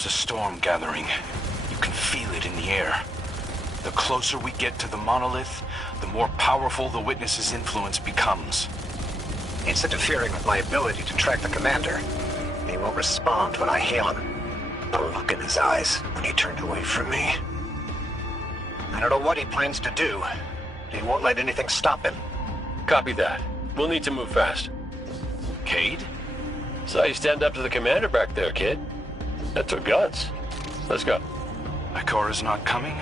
There's a storm gathering. You can feel it in the air. The closer we get to the monolith, the more powerful the witness's influence becomes. It's interfering with my ability to track the commander. He won't respond when I hail him. The look in his eyes when he turned away from me. I don't know what he plans to do. He won't let anything stop him. Copy that. We'll need to move fast. Cade? Saw you stand up to the commander back there, kid. That took guts. Let's go. Ikora's not coming?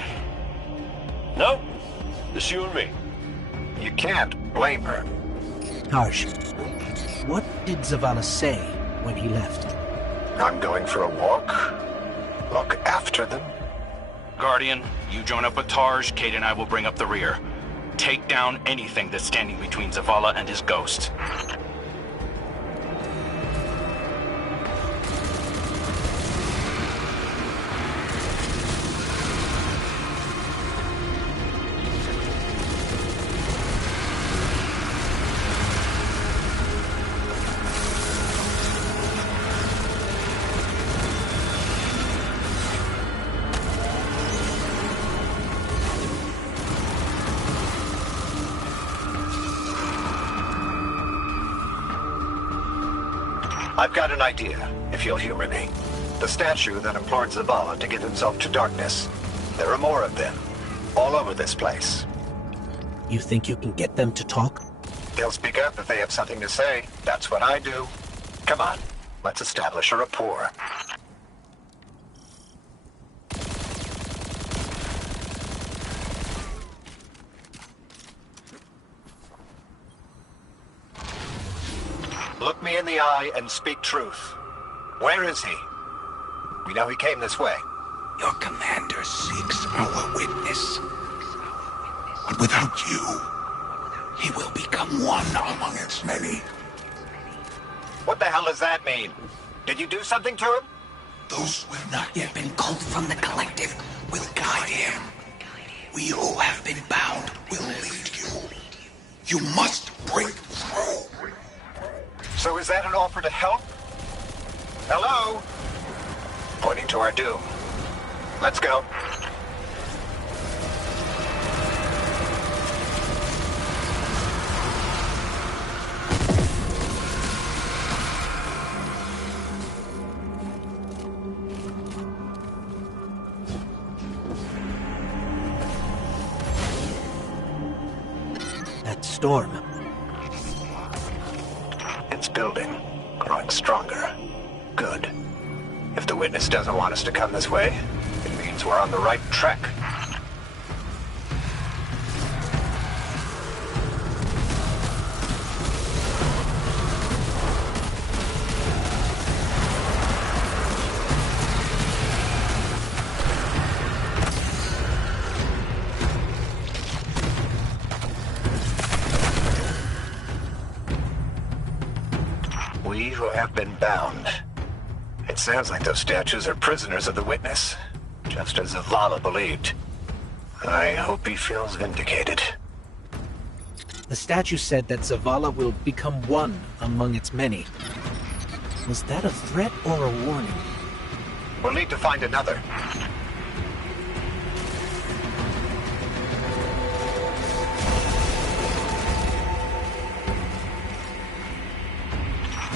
No. Just you and me. You can't blame her. Harsh. What did Zavala say when he left? I'm going for a walk. Look after them. Guardian, you join up with Tarj, Cade and I will bring up the rear. Take down anything that's standing between Zavala and his ghost. I've got an idea, if you'll humor me. The statue that implored Zavala to give himself to darkness. There are more of them, all over this place. You think you can get them to talk? They'll speak up if they have something to say. That's what I do. Come on, let's establish a rapport. Look me in the eye and speak truth. Where is he? We know he came this way. Your commander seeks our witness. But without you, he will become one among its many. What the hell does that mean? Did you do something to him? Those who have not yet been culled from the collective will guide him. We who have been bound will lead you. You must break through. So is that an offer to help? Hello? Pointing to our doom. Let's go. That storm. It's building, growing stronger. Good. If the witness doesn't want us to come this way, it means we're on the right track. We who have been bound. It sounds like those statues are prisoners of the witness, just as Zavala believed. I hope he feels vindicated. The statue said that Zavala will become one among its many. Was that a threat or a warning? We'll need to find another.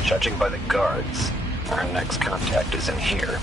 Judging by the guards, our next contact is in here.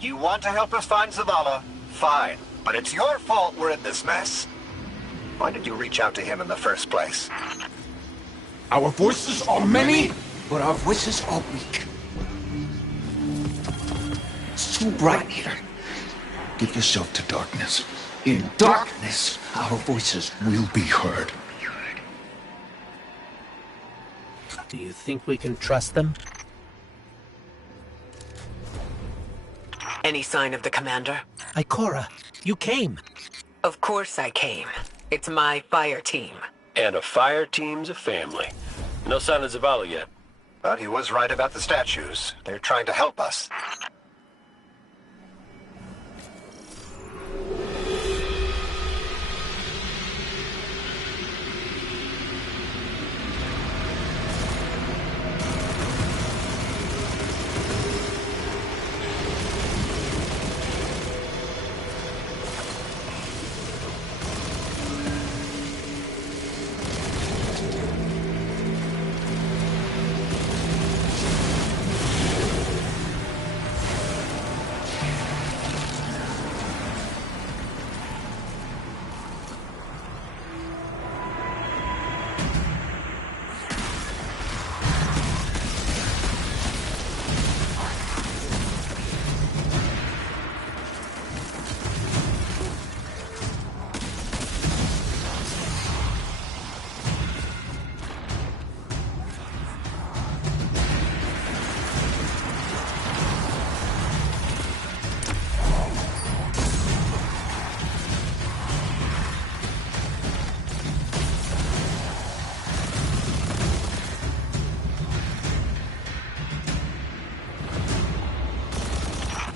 You want to help us find Zavala? Fine. But it's your fault we're in this mess. Why did you reach out to him in the first place? Our voices are many, but our voices are weak. It's too bright here. Give yourself to darkness. In darkness, our voices will be heard. Do you think we can trust them? Any sign of the commander? Ikora, you came. Of course I came. It's my fire team. And a fire team's a family. No sign of Zavala yet. But he was right about the statues. They're trying to help us.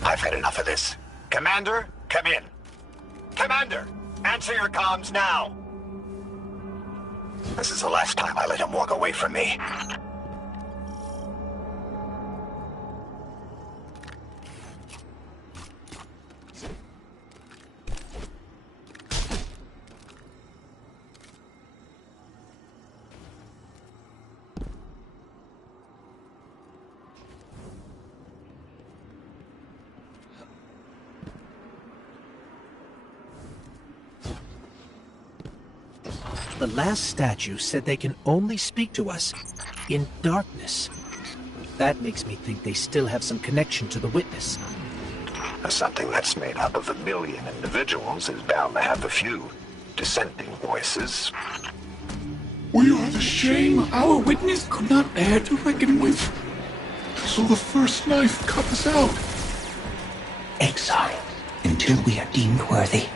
I've had enough of this. Commander, come in. Commander, answer your comms now. This is the last time I let him walk away from me. The last statue said they can only speak to us in darkness. That makes me think they still have some connection to the witness. Something that's made up of 1 million individuals is bound to have a few dissenting voices. We are the shame our witness could not bear to reckon with. So the first knife cut us out. Exile until we are deemed worthy.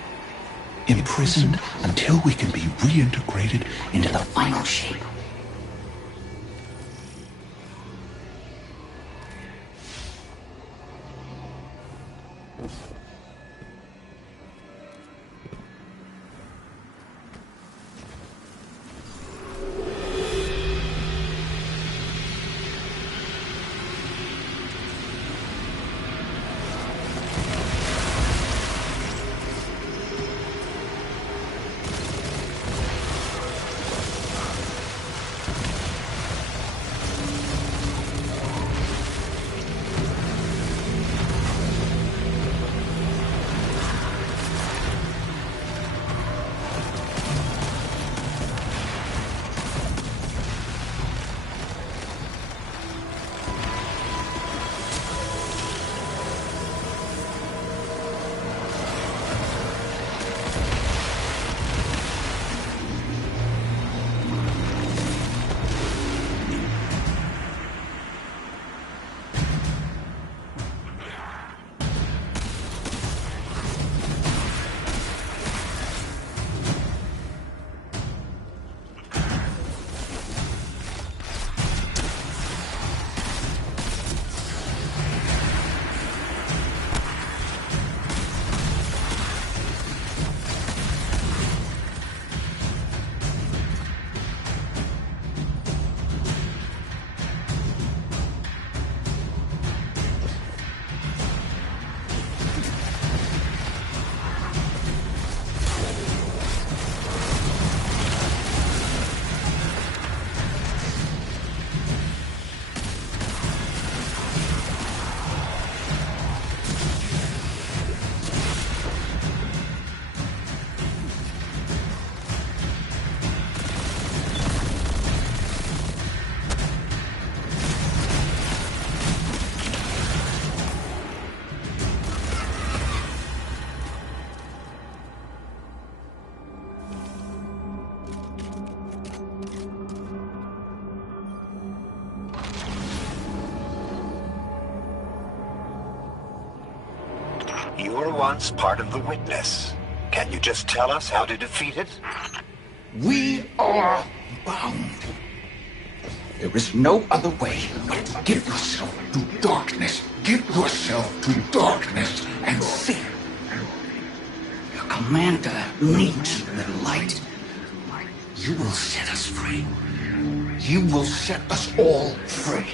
Imprisoned until we can be reintegrated into the final shape. were once part of the Witness. Can you just tell us how to defeat it? We are bound. There is no other way but to give yourself to darkness. Give yourself to darkness and fear. Your commander needs the light. You will set us free. You will set us all free.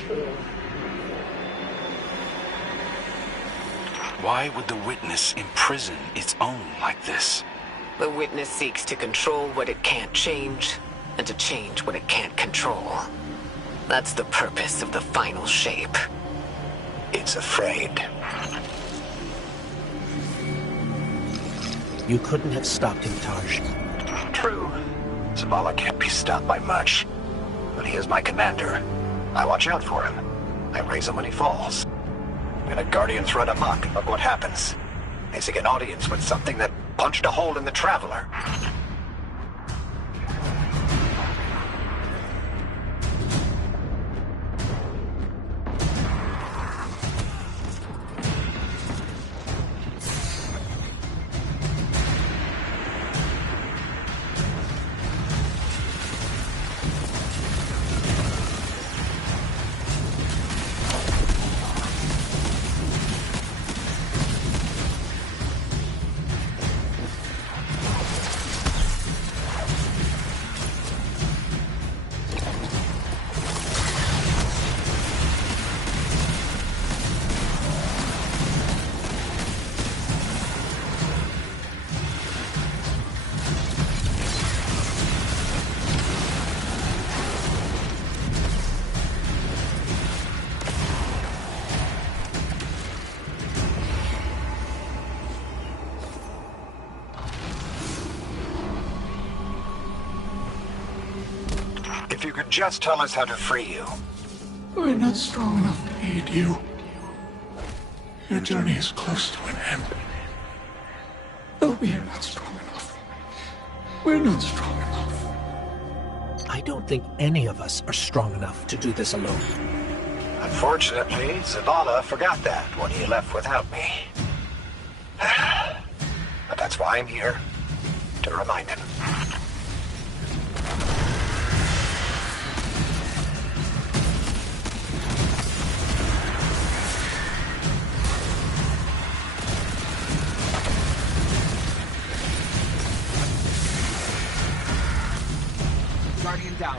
Why would the Witness imprison its own like this? The Witness seeks to control what it can't change, and to change what it can't control. That's the purpose of the final shape. It's afraid. You couldn't have stopped him, Taj. True. Zavala can't be stopped by much. But he is my commander. I watch out for him. I raise him when he falls. When a Guardians run amok, look what happens. They seek an audience with something that punched a hole in the Traveler. If you could just tell us how to free you. We're not strong enough to aid you. Your journey is close to an end. But we are not strong enough. We're not strong enough. I don't think any of us are strong enough to do this alone. Unfortunately, Zavala forgot that when he left without me. But that's why I'm here. To remind him. Guardian down.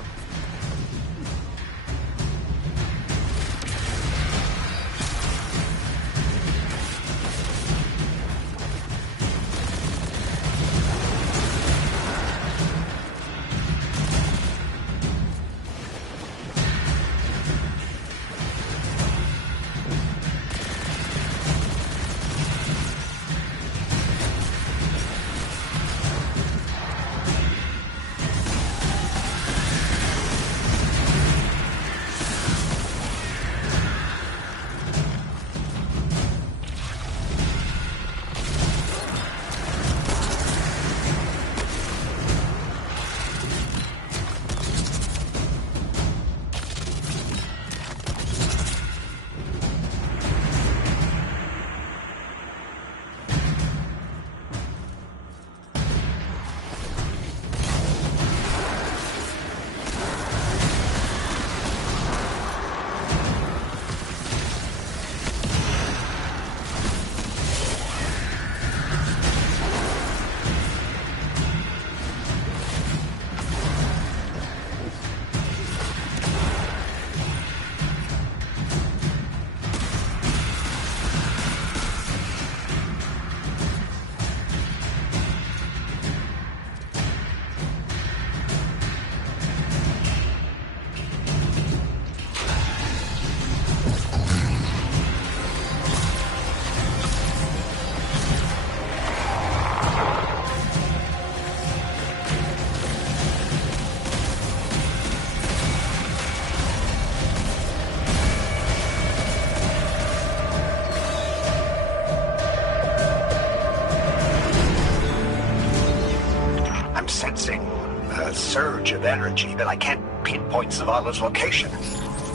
Sensing a surge of energy, but I can't pinpoint Zavala's location.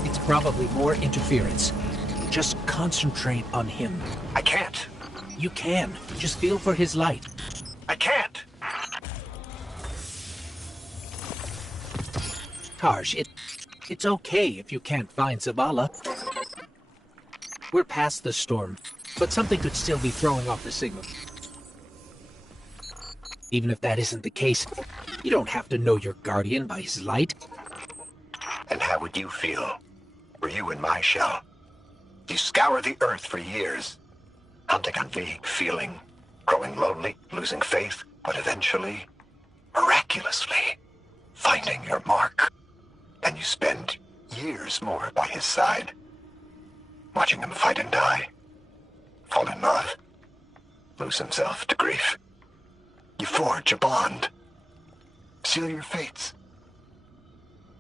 It's probably more interference. Just concentrate on him. I can't. You can. Just feel for his light. I can't! Tarj, it's okay if you can't find Zavala. We're past the storm, but something could still be throwing off the signal. Even if that isn't the case, you don't have to know your guardian by his light. And how would you feel? Were you in my shell? You scour the earth for years, hunting on vague feeling, growing lonely, losing faith, but eventually, miraculously, finding your mark. And you spend years more by his side, watching him fight and die, fall in love, lose himself to grief. You forge a bond, seal your fates.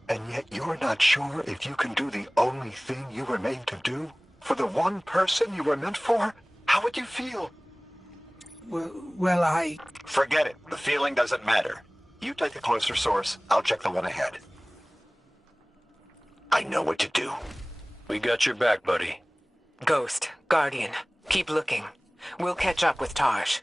And yet you're not sure if you can do the only thing you were made to do for the one person you were meant for? How would you feel? Well, I... Forget it. The feeling doesn't matter. You take the closer source, I'll check the one ahead. I know what to do. We got your back, buddy. Ghost, Guardian, keep looking. We'll catch up with Tarj.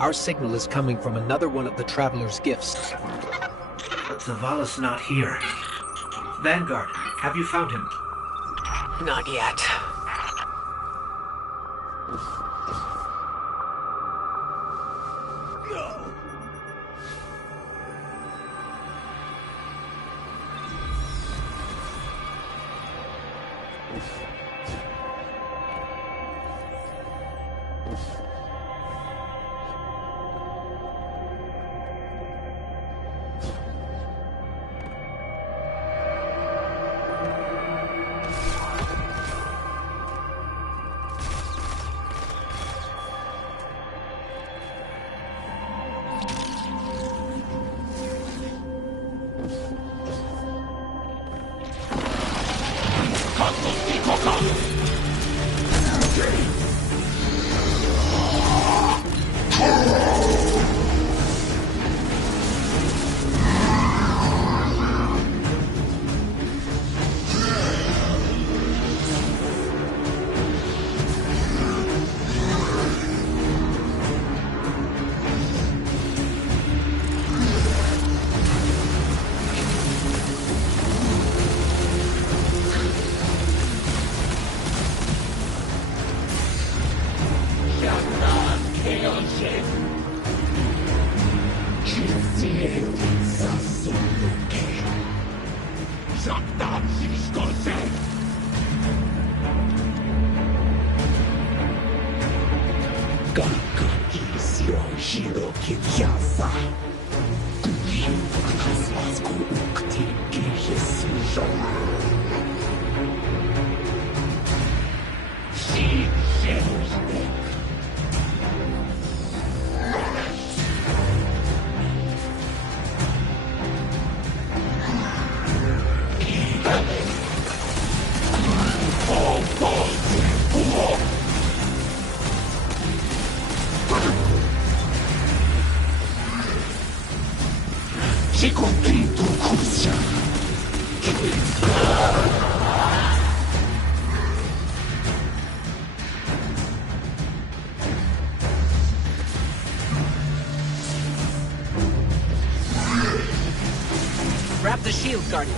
Our signal is coming from another one of the Traveler's gifts. But Zavala's not here. Vanguard, have you found him? Not yet. Grab the shield, Guardian.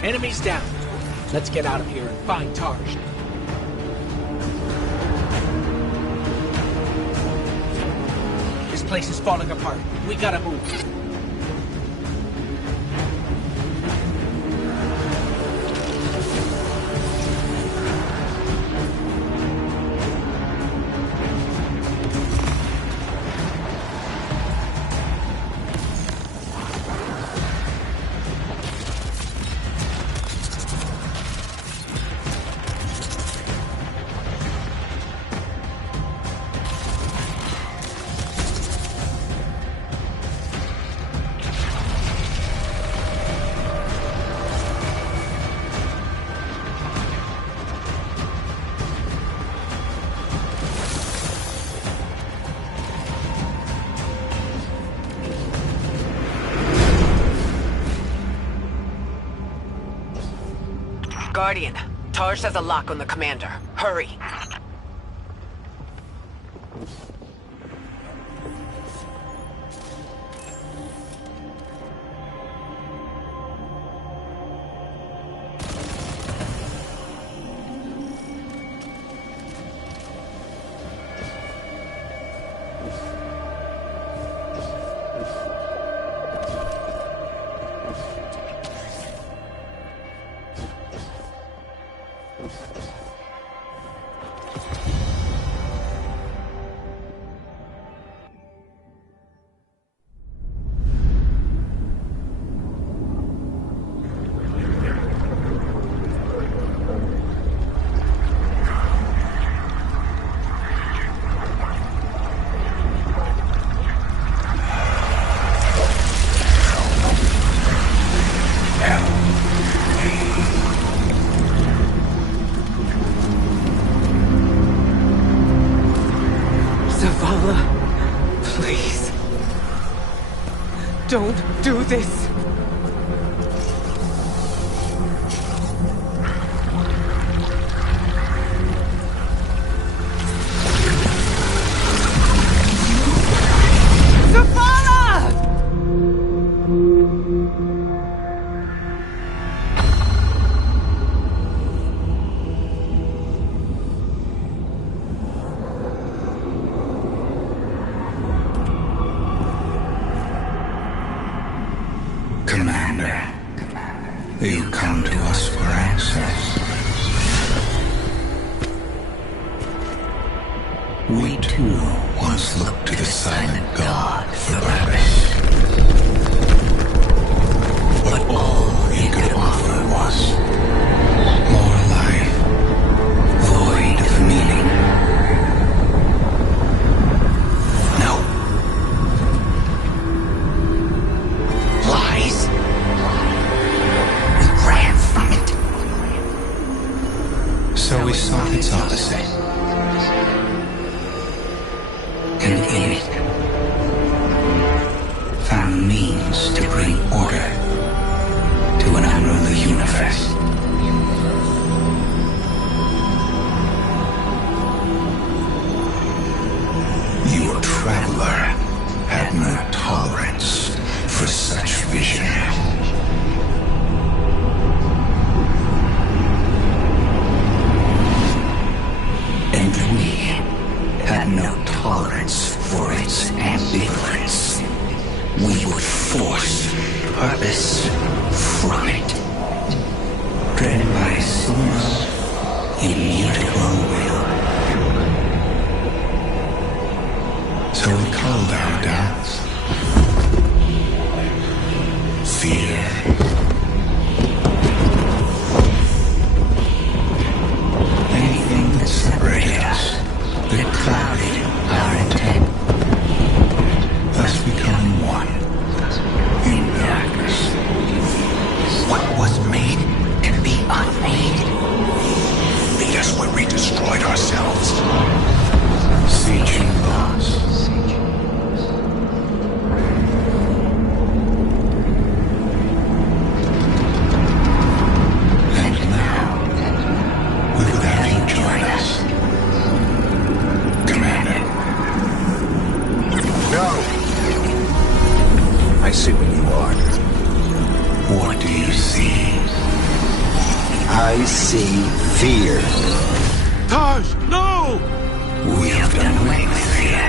Enemies down. Let's get out of here and find Tarj. This place is falling apart. We gotta move. Guardian, Tarj has a lock on the commander. Hurry. Zavala, please. Don't do this. Zavala! Commander, you come to us for answers. We too once looked to the silent god for purpose. But all he could offer was more life, void of meaning. No. Lies. We ran from it. So we sought its opposite. And in it, found means to bring order to an unruly universe. Your traveler had no tolerance for such vision. And we had no tolerance for its ambivalence. We would force purpose from it, driven by a single, immutable will. So we called our doubts fear. Anything that separated us, that clouded our intent, thus becoming one in darkness. What was made can be unmade. Meet us where we destroyed ourselves. Sieging lost. And now, we would have you join us, Commander. No! I see what you are. What do you see? I see fear. Taj, no! We have done away with fear.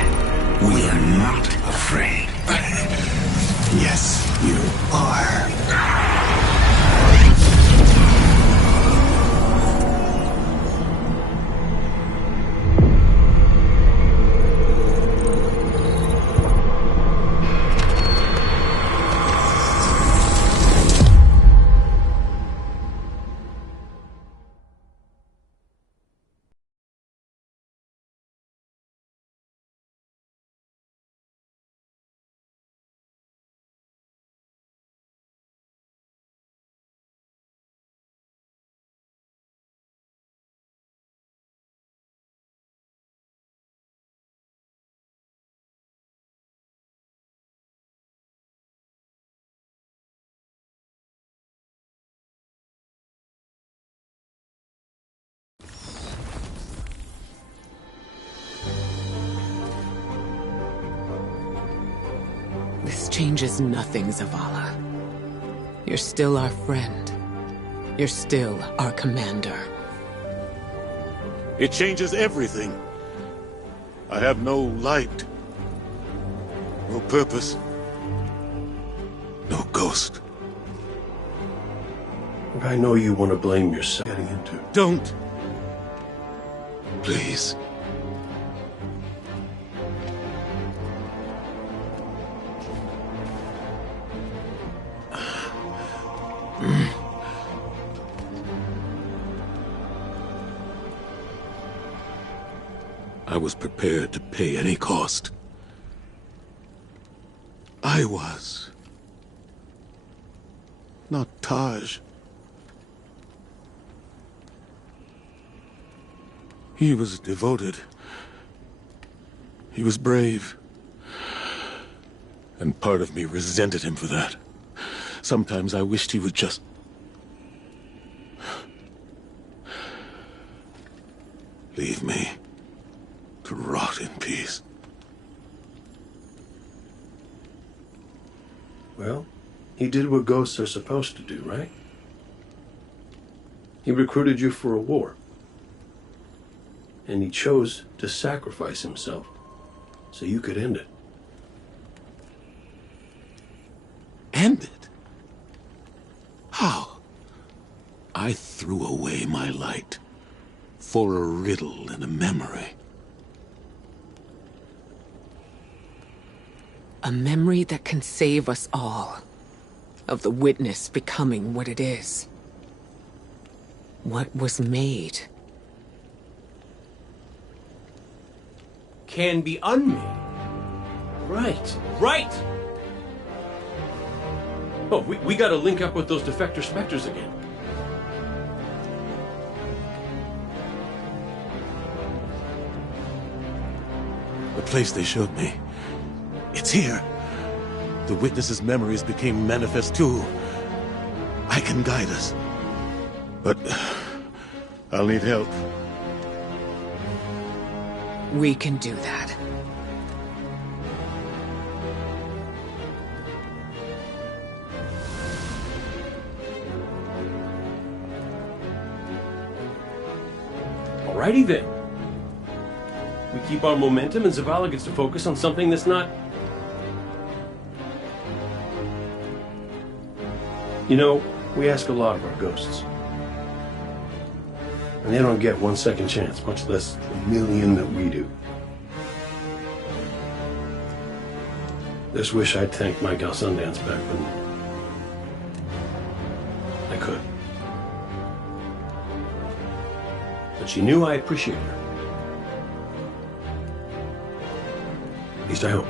We are not afraid. Yes, you are. This changes nothing, Zavala. You're still our friend. You're still our commander. It changes everything. I have no light, no purpose, no ghost. I know you want to blame yourself getting into. Don't! Please. I was prepared to pay any cost. I was. Not Taj. He was devoted. He was brave. And part of me resented him for that. Sometimes I wished he would just... leave me to rot in peace. Well, he did what ghosts are supposed to do, right? He recruited you for a war. And he chose to sacrifice himself so you could end it. End it? How? I threw away my light for a riddle and a memory. A memory that can save us all. Of the witness becoming what it is. What was made. Can be unmade. Right. Right! Oh, we gotta link up with those defector specters again. The place they showed me. It's here. The witness's memories became manifest too. I can guide us. But I'll need help. We can do that. Alrighty then. We keep our momentum and Zavala gets to focus on something that's not... You know, we ask a lot of our ghosts. And they don't get 1 second chance, much less the million that we do. Just wish I'd thanked my gal Sundance back when I could. But she knew I appreciated her. At least I hope.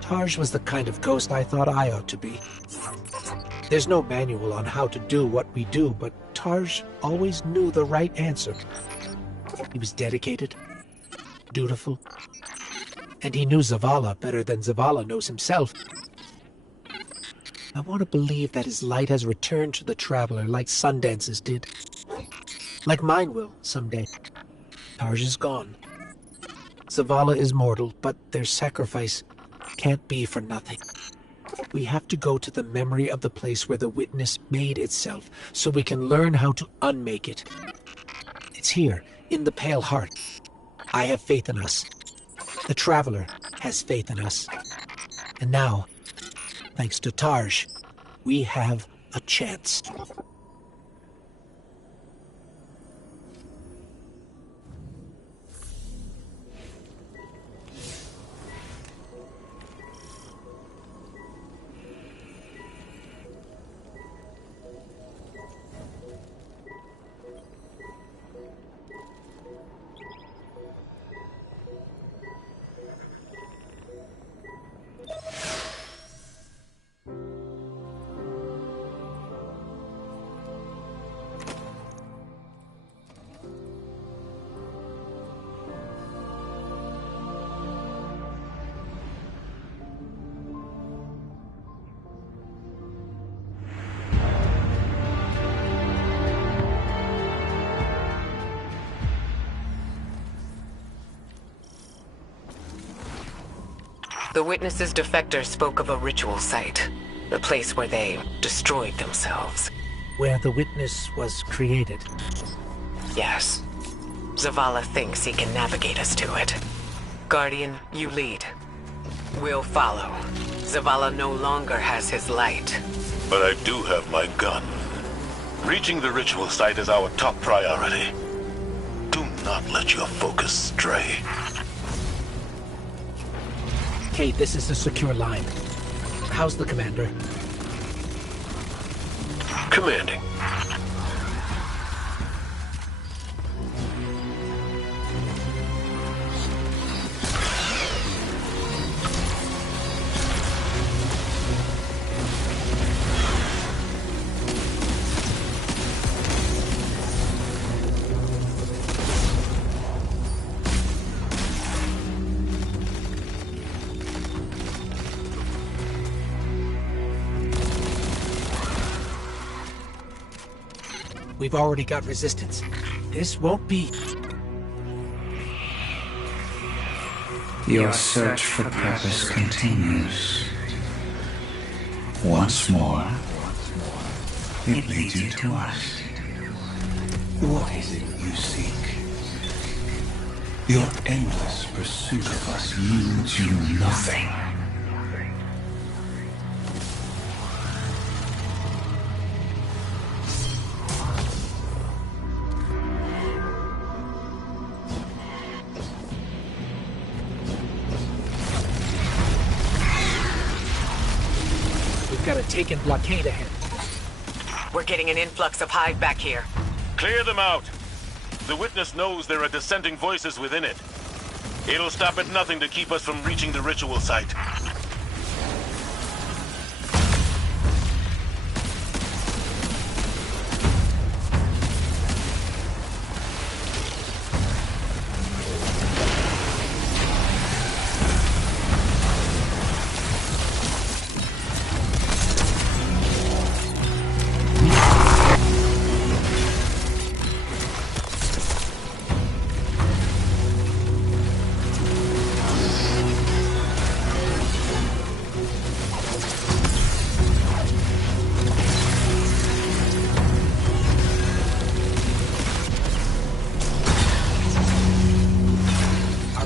Taj was the kind of ghost I thought I ought to be. There's no manual on how to do what we do, but Taj always knew the right answer. He was dedicated, dutiful, and he knew Zavala better than Zavala knows himself. I want to believe that his light has returned to the Traveler like Sundance's did. Like mine will, someday. Taj is gone. Zavala is mortal, but their sacrifice can't be for nothing. We have to go to the memory of the place where the witness made itself, so we can learn how to unmake it. It's here, in the Pale Heart. I have faith in us. The Traveler has faith in us. And now, thanks to Taj, we have a chance. The witness's defector spoke of a ritual site. The place where they destroyed themselves. Where the witness was created. Yes. Zavala thinks he can navigate us to it. Guardian, you lead. We'll follow. Zavala no longer has his light. But I do have my gun. Reaching the ritual site is our top priority. Do not let your focus stray. Kate, this is a secure line. How's the commander? Commanding. We've already got resistance. This won't be... Your search for purpose continues. Once more, it leads you to us. What is it you seek? Your endless pursuit of us yields you nothing. Got a taken blockade ahead. We're getting an influx of Hive back here. Clear them out. The witness knows there are dissenting voices within it. It'll stop at nothing to keep us from reaching the ritual site.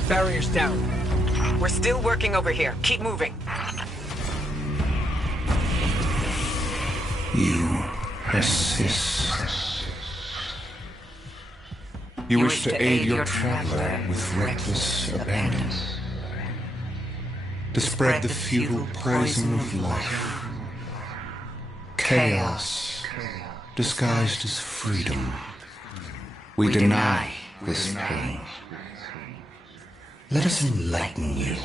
Barrier's down. We're still working over here. Keep moving. You persist. You wish to aid your traveler with reckless abandon. To spread the futile poison of life. Chaos disguised as freedom. We deny this pain. Let us enlighten you.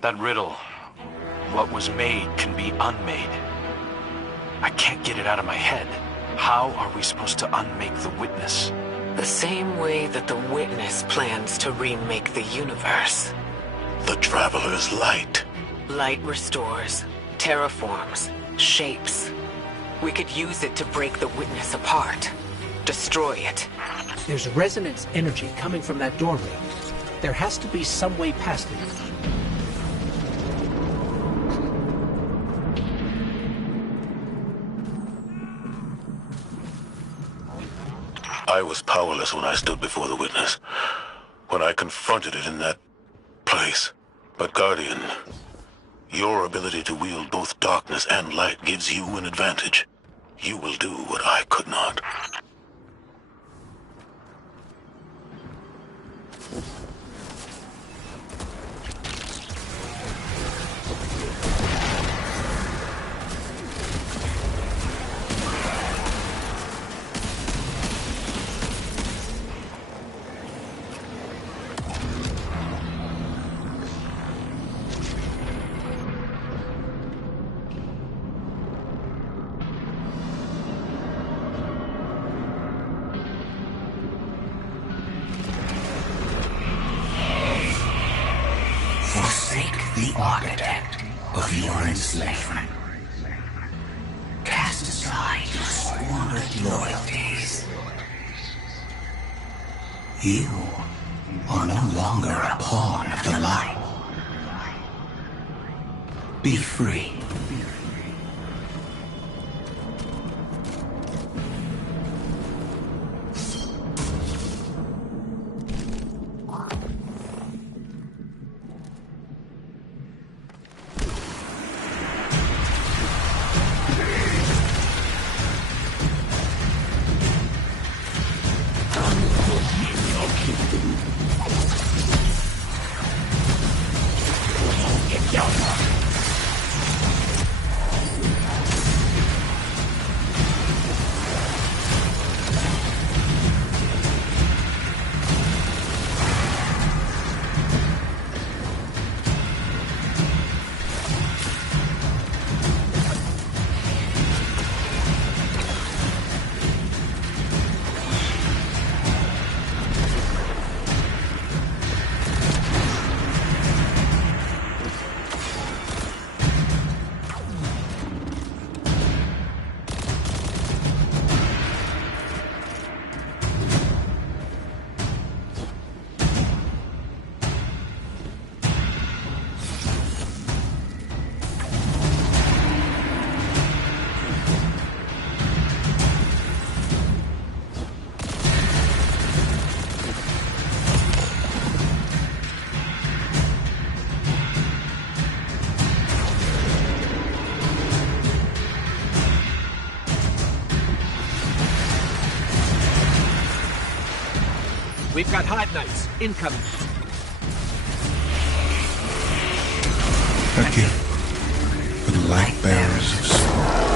That riddle, what was made can be unmade. I can't get it out of my head. How are we supposed to unmake the witness? The same way that the witness plans to remake the universe. The Traveler's light. Light restores, terraforms, shapes. We could use it to break the witness apart. Destroy it. There's resonance energy coming from that doorway. There has to be some way past it. I was powerless when I stood before the witness. When I confronted it in that place. But Guardian, your ability to wield both darkness and light gives you an advantage. You will do what I could not. the architect of your enslavement. Cast aside your squandered loyalties. You are no longer a pawn of the light. Be free. We've got Hive Knights incoming. A gift for the light bearers of soul.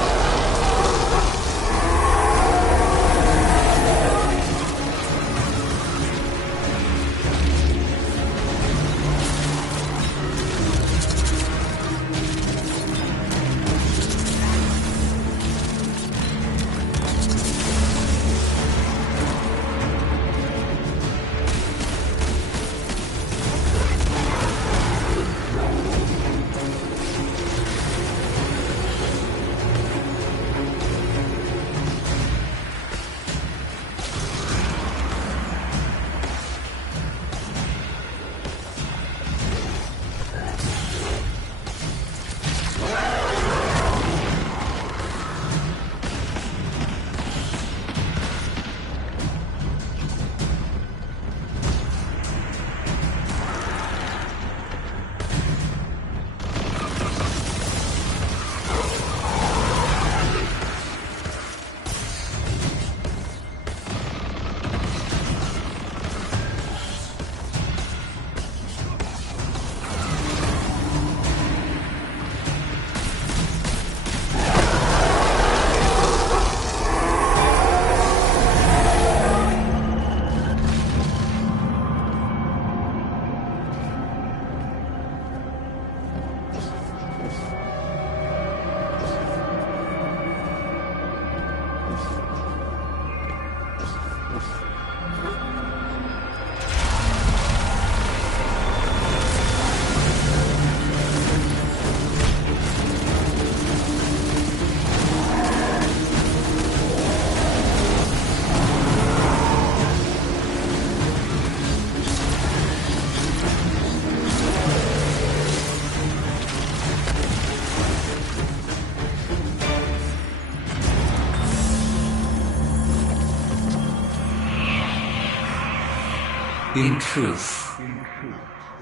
In truth,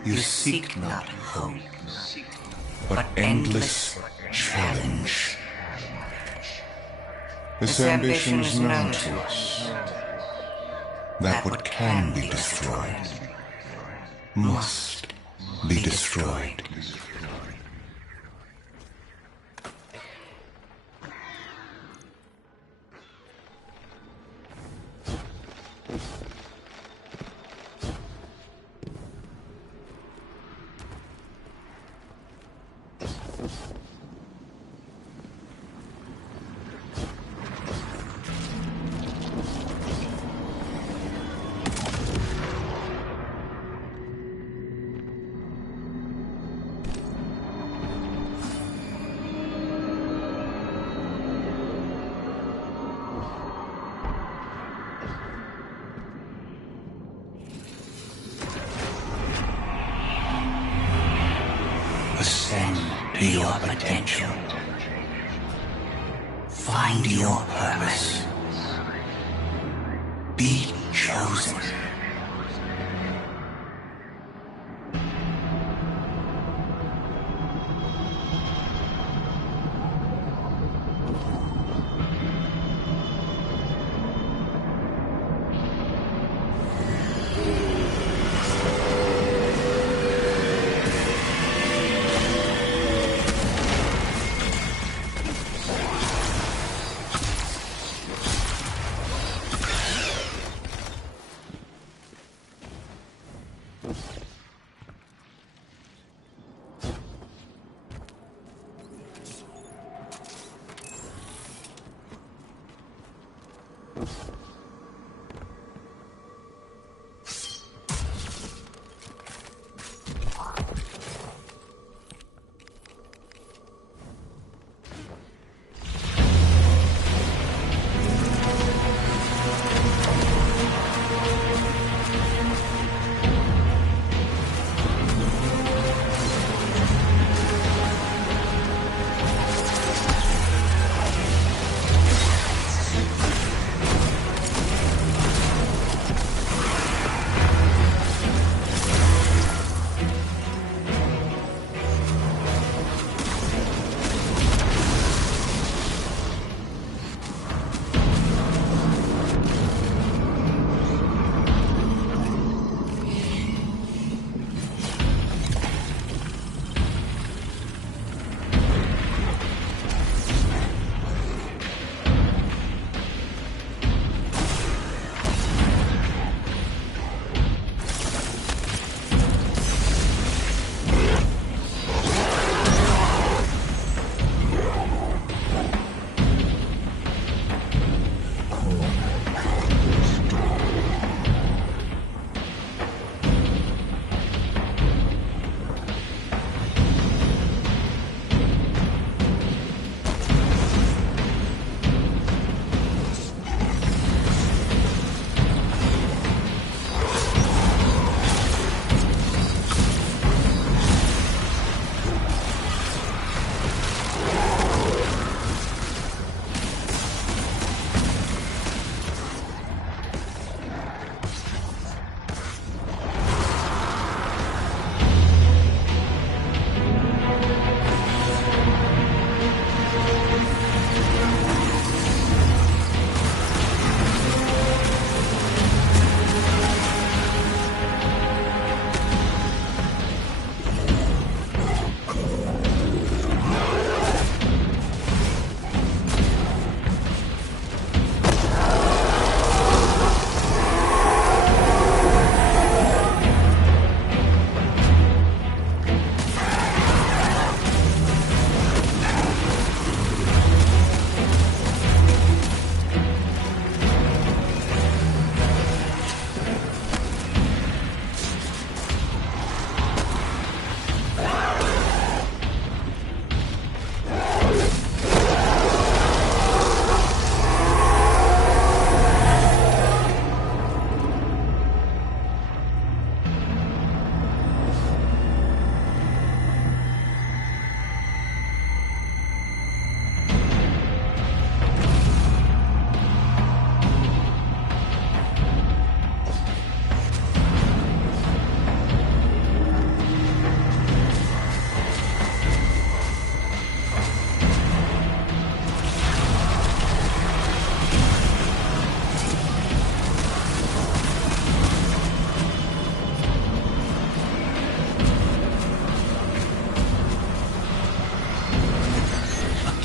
you seek not hope, but endless challenge. This ambition is known to us, that what can be destroyed must be destroyed. to your potential. Find your purpose. Be chosen.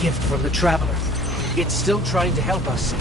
Gift from the Traveler. It's still trying to help us.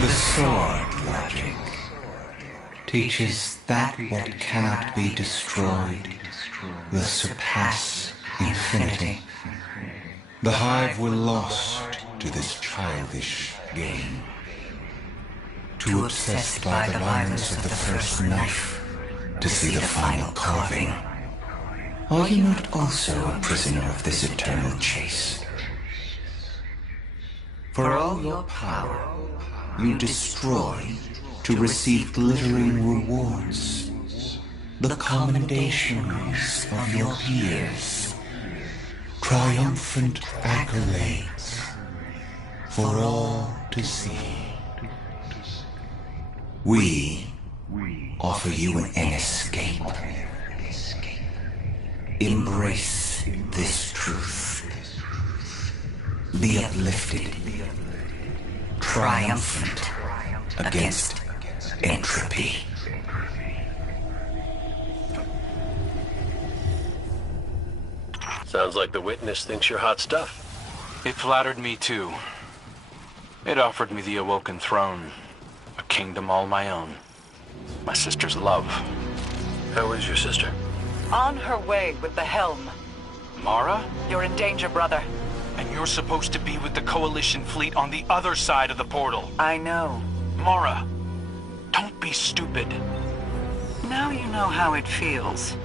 The sword logic teaches that what cannot be destroyed will surpass infinity. The Hive were lost to this childish game. Too obsessed by the violence of the first knife to see the final carving. Are you not also a prisoner of this eternal chase? For all your power, you destroy to receive glittering rewards, the commendations of your peers, triumphant accolades for all to see. We offer you an escape. Embrace this truth. Be uplifted, triumphant against entropy. Sounds like the witness thinks you're hot stuff. It flattered me too. It offered me the Awoken Throne, a kingdom all my own. My sister's love. How is your sister? On her way with the helm. Mara? You're in danger, brother. And you're supposed to be with the Coalition fleet on the other side of the portal. I know. Mara, don't be stupid. Now you know how it feels.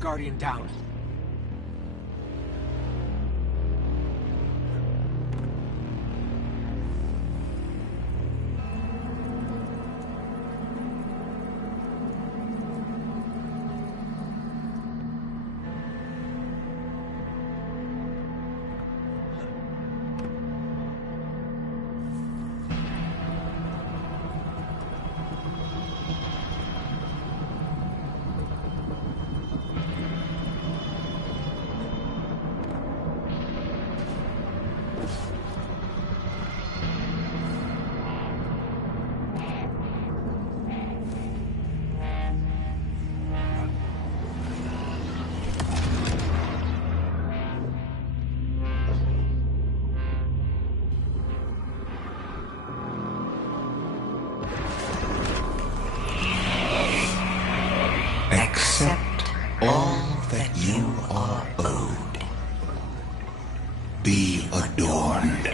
Guardian down. Accept all that you are owed. Be adorned.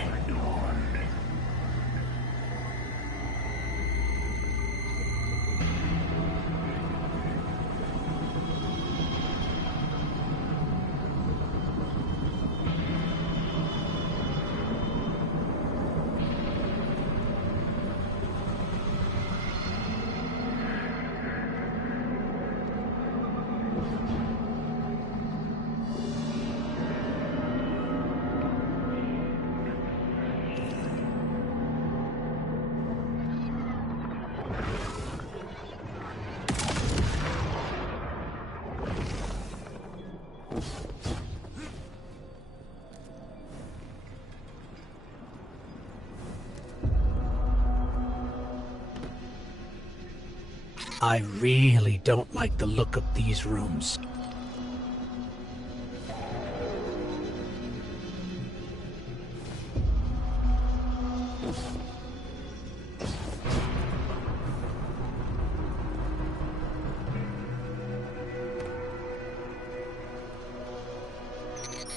I really don't like the look of these rooms.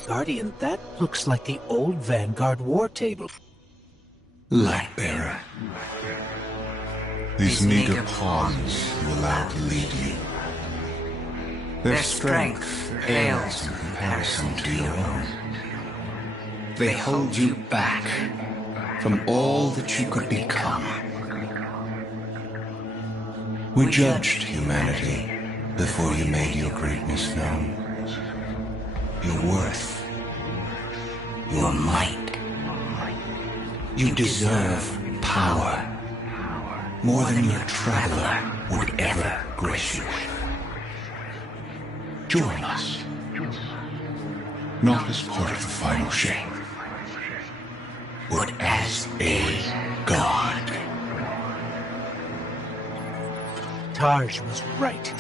Guardian, that looks like the old Vanguard war table. Lightbearer. These meager pawns you allow to lead you. Their strength pales in comparison to your own. They hold you back from all that you could become. We judged humanity before you made your greatness known. Your worth, your might. You deserve power more than your traveler would ever grace you with. Join us, not as part of the final shape, but as a god. Tarj was right.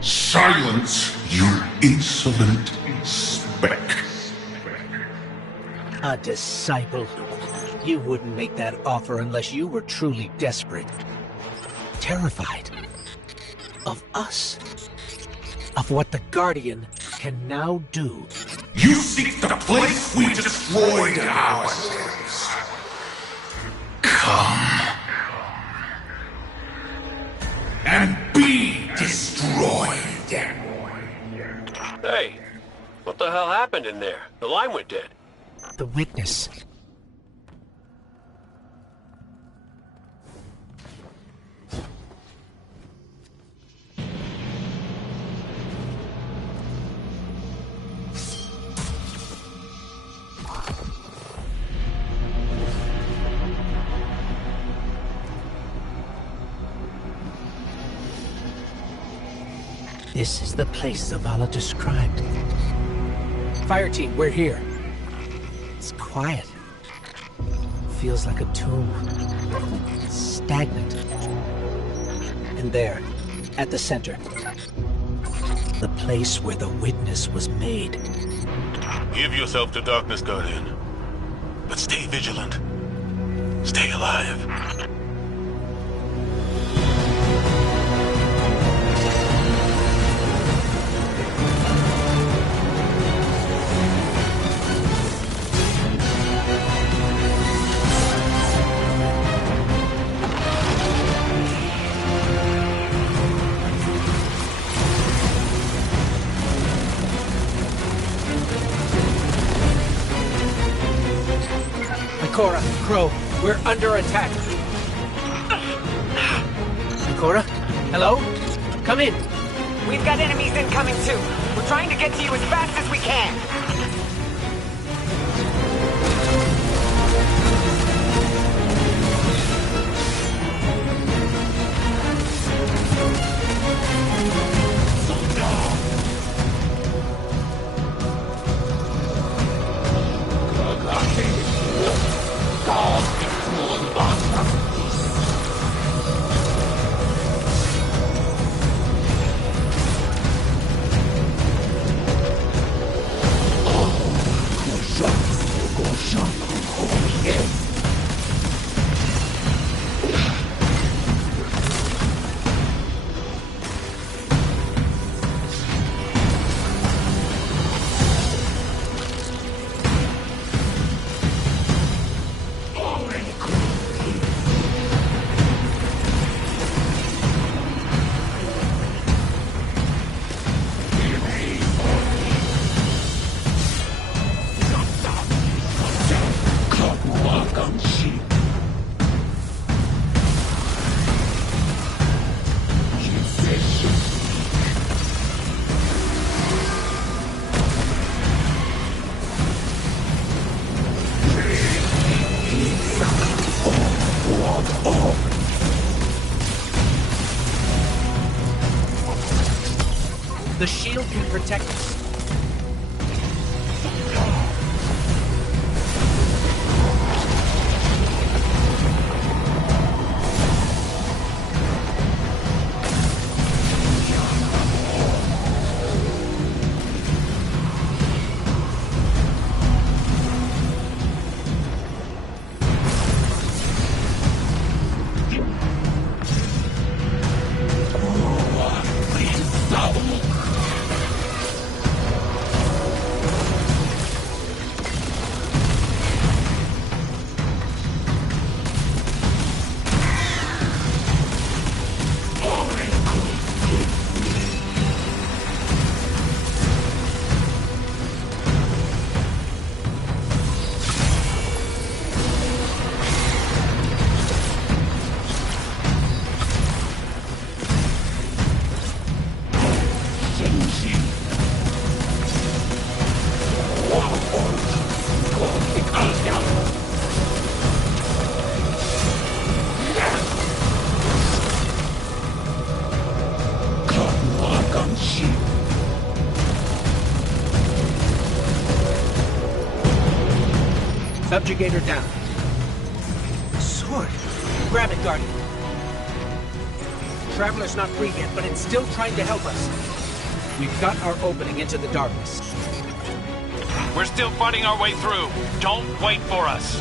Silence, you insolent speck. A disciple. You wouldn't make that offer unless you were truly desperate. Terrified. Of us. Of what the Guardian can now do. You seek the place we destroyed ourselves. Come. And be destroyed. Hey, what the hell happened in there? The line went dead. The witness. This is the place Zavala described. Fire team, we're here. It's quiet. Feels like a tomb. Stagnant. And there, at the center, the place where the witness was made. Give yourself to darkness, Guardian. But stay vigilant. Stay alive. Ikora, Crow, we're under attack. Ikora? Hello? Come in. We've got enemies incoming too. We're trying to get to you as fast as we can. The shield can protect us. Subjugator down. Sword. Grab it, Guardian. Traveler's not free yet, but it's still trying to help us. We've got our opening into the darkness. We're still fighting our way through. Don't wait for us.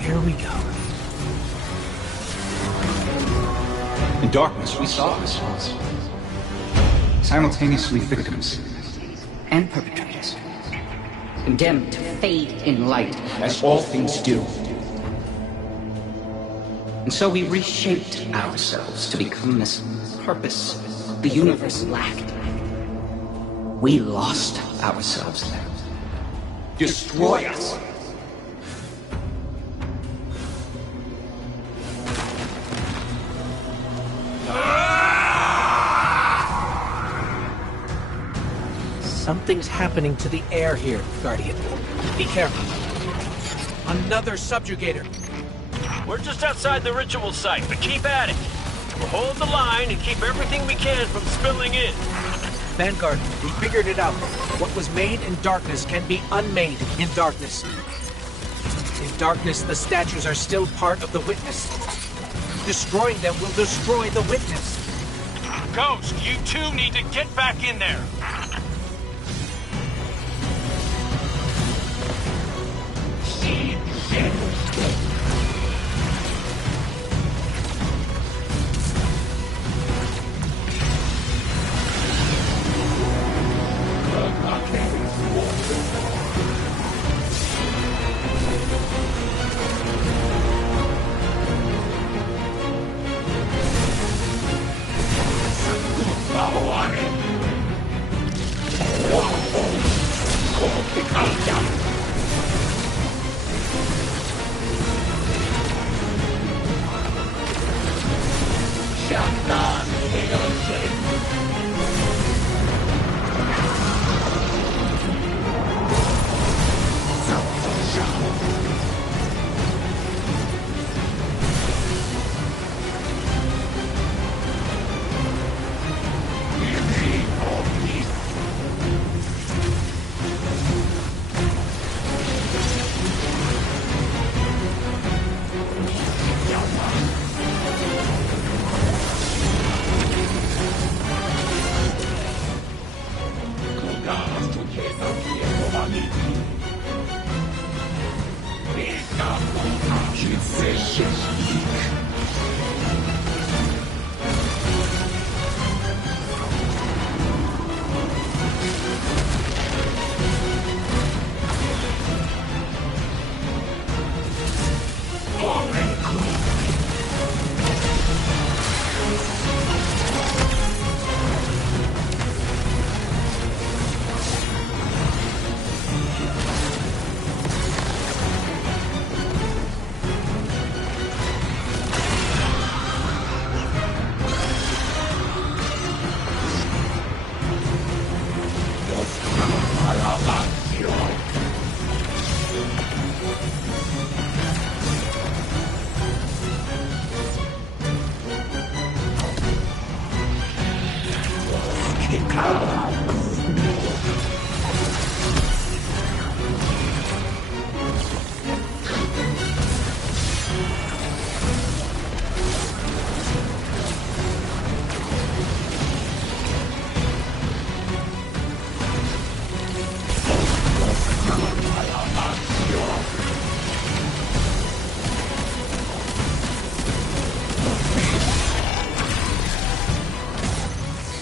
Here we go. In darkness, we saw ourselves. Simultaneously victims and perpetrators. Condemned to fade in light, as all things do. And so we reshaped ourselves to become this purpose the universe lacked. We lost ourselves there. Destroy us. Something's happening to the air here, Guardian. Be careful. Another subjugator. We're just outside the ritual site, but keep at it. We'll hold the line and keep everything we can from spilling in. Vanguard, we figured it out. What was made in darkness can be unmade in darkness. In darkness, the statues are still part of the witness. Destroying them will destroy the witness. Ghost, you two need to get back in there.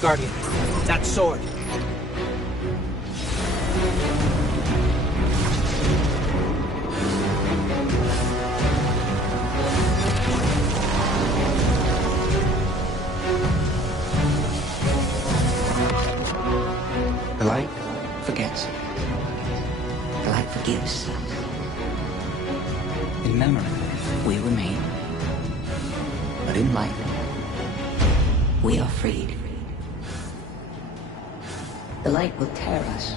Guardian, that sword. The light forgets. The light forgives. In memory, we remain. But in light, we are freed. The light will tear us.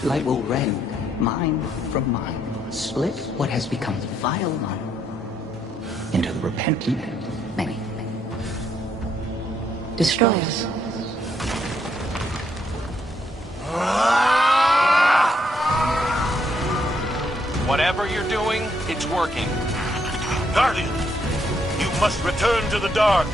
The light will rend Mine from mine. Split what has become the vile one into the repentant many. Destroy us. Whatever you're doing, it's working. Guardian, you must return to the dark.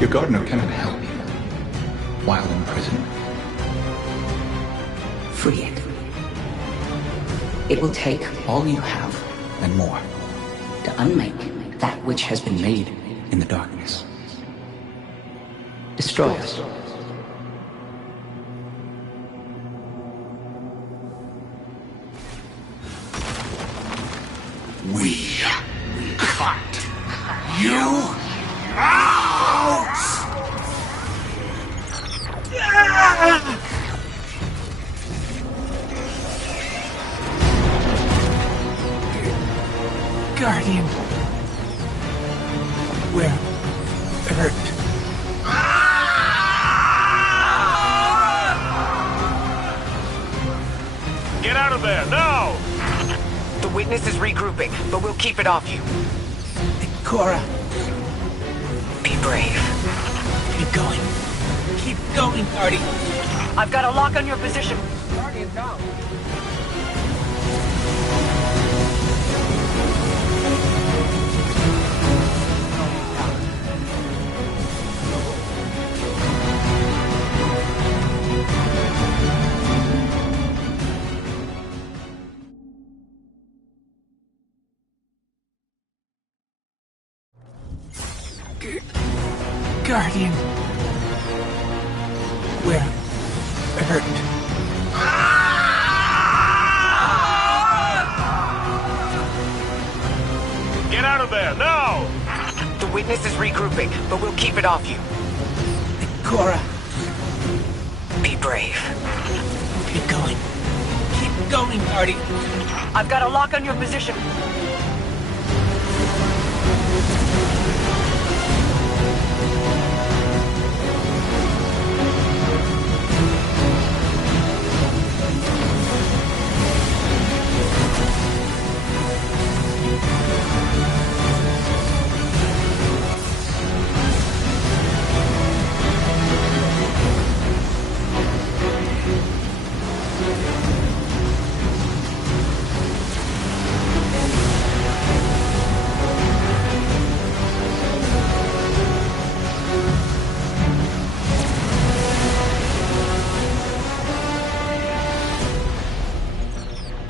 Your gardener cannot help you while in prison. Free it. It will take all you have and more to unmake that which has been made in the darkness. Destroy us. We cut you out! Guardian. We're hurt. Get out of there, now! The witness is regrouping, but we'll keep it off you. Cora. Be brave. Keep going. Keep going, Guardian. I've got a lock on your position. Guardian down. Guardian. We're hurt. Get out of there, now! The witness is regrouping, but we'll keep it off you. Cora. Be brave. Keep going. Keep going, Guardian. I've got a lock on your position.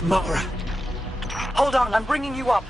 Mara. Hold on, I'm bringing you up.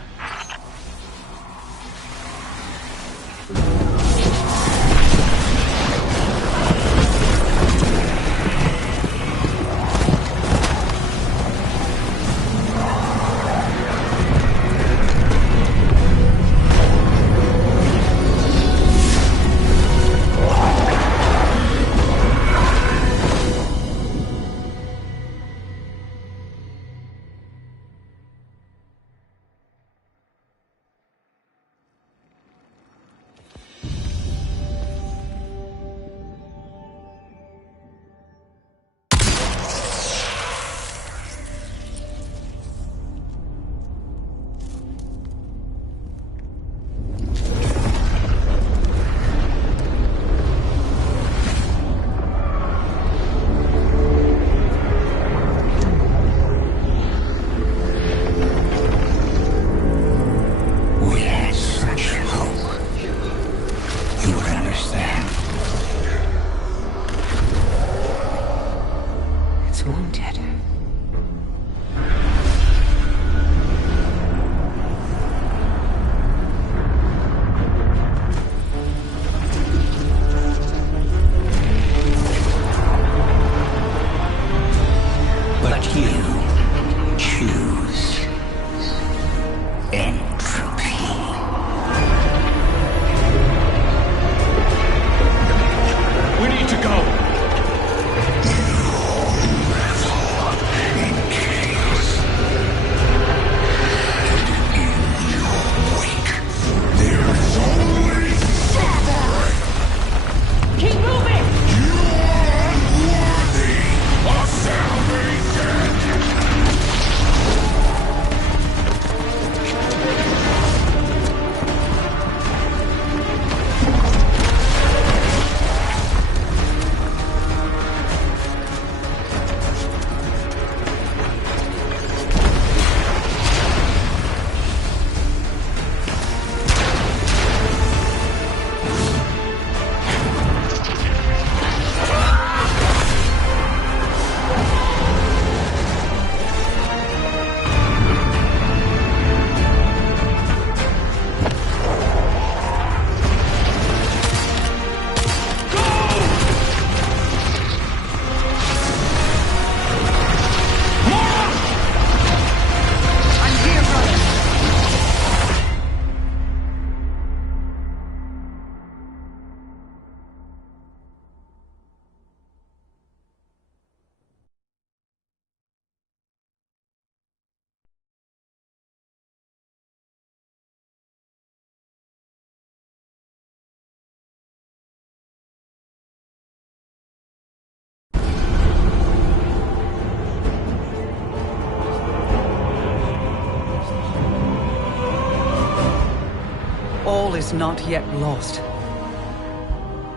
All is not yet lost.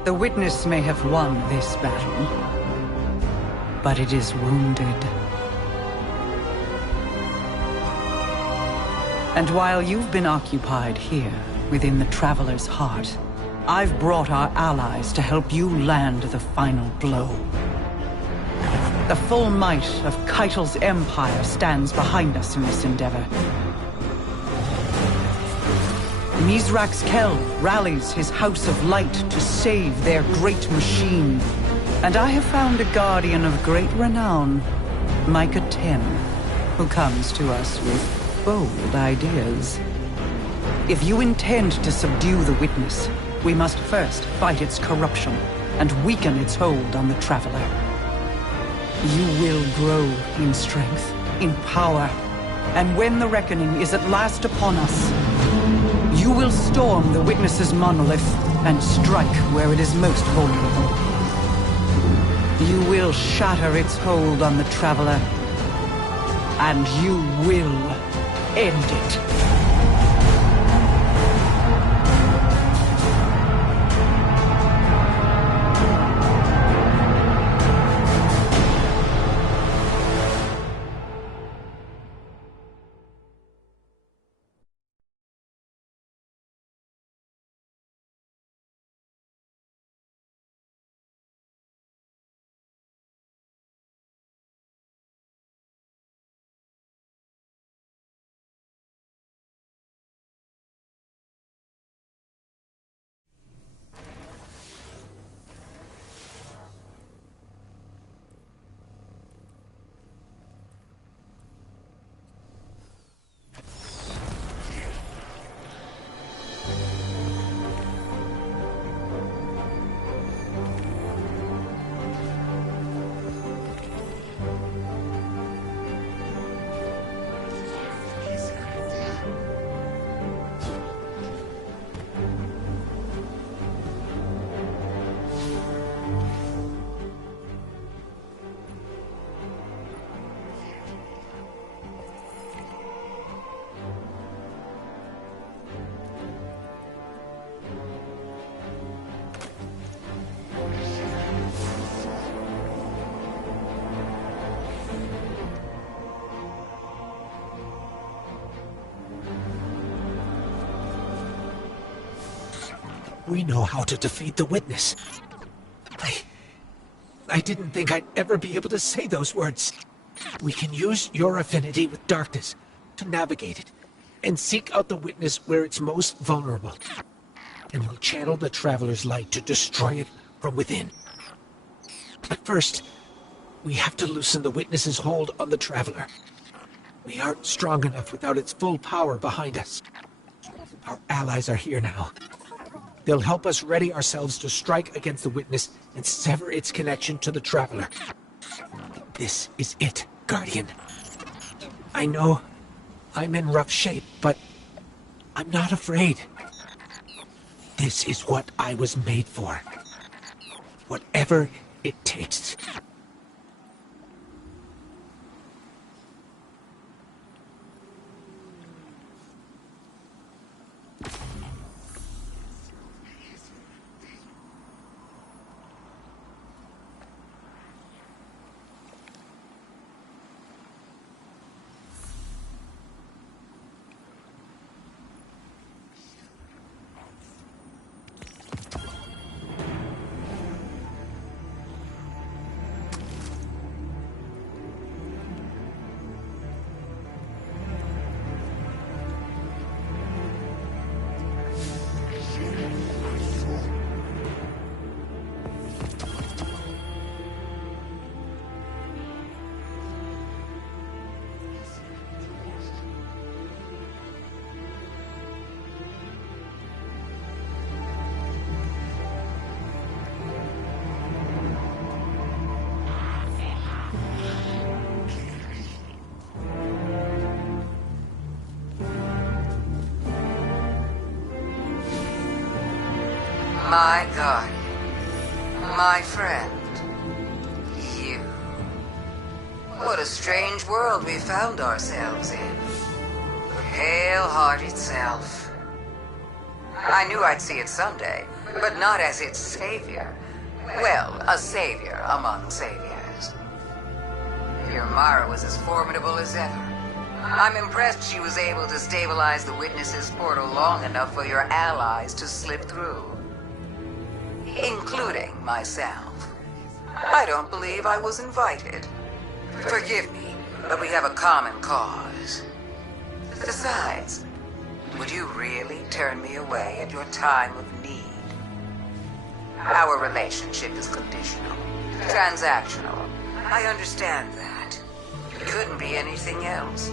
The Witness may have won this battle, but it is wounded. And while you've been occupied here, within the Traveler's heart, I've brought our allies to help you land the final blow. The full might of Keitel's empire stands behind us in this endeavor. Mizrax Kel rallies his House of Light to save their great machine. And I have found a guardian of great renown, Micah 10, who comes to us with bold ideas. If you intend to subdue the Witness, we must first fight its corruption and weaken its hold on the Traveler. You will grow in strength, in power, and when the reckoning is at last upon us, you will storm the Witness's monolith and strike where it is most vulnerable. You will shatter its hold on the Traveler, and you will end it. We know how to defeat the Witness. I didn't think I'd ever be able to say those words. We can use your affinity with darkness to navigate it and seek out the Witness where it's most vulnerable. And we'll channel the Traveler's light to destroy it from within. But first, we have to loosen the Witness's hold on the Traveler. We aren't strong enough without its full power behind us. Our allies are here now. They'll help us ready ourselves to strike against the Witness and sever its connection to the Traveler. This is it, Guardian. I know I'm in rough shape, but I'm not afraid. This is what I was made for. Whatever it takes. My guardian, my friend, you. What a strange world we found ourselves in. The Pale Heart itself. I knew I'd see it someday, but not as its savior. Well, a savior among saviors. Your Mara was as formidable as ever. I'm impressed she was able to stabilize the Witness's portal long enough for your allies to slip through. Including myself. I don't believe I was invited. Forgive me, but we have a common cause. Besides, would you really turn me away at your time of need? Our relationship is conditional, transactional. I understand that. It couldn't be anything else.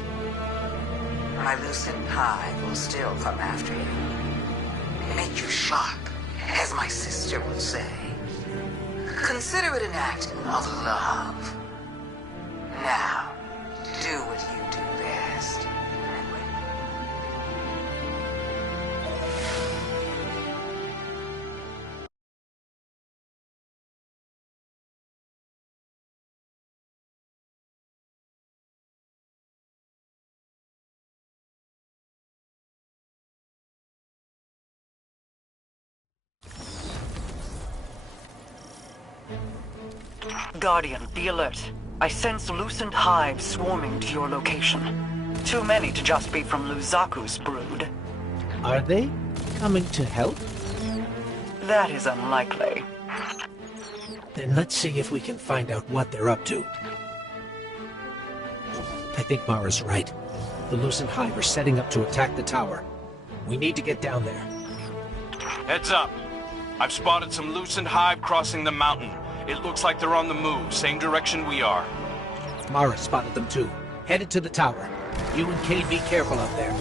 My Lucent Hive will still come after you. Make you sharp, as my sister would say. Consider it an act of love. Now, do what you do best. Guardian, be alert. I sense Lucent hives swarming to your location. Too many to just be from Luzaku's brood. Are they coming to help? That is unlikely. Then let's see if we can find out what they're up to. I think Mara's right. The Lucent Hive are setting up to attack the tower. We need to get down there. Heads up. I've spotted some Lucent Hive crossing the mountain. It looks like they're on the move, same direction we are. Mara spotted them too. Headed to the tower. You and Kay be careful out there.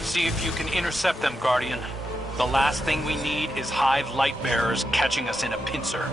See if you can intercept them, Guardian. The last thing we need is Hive light bearers catching us in a pincer.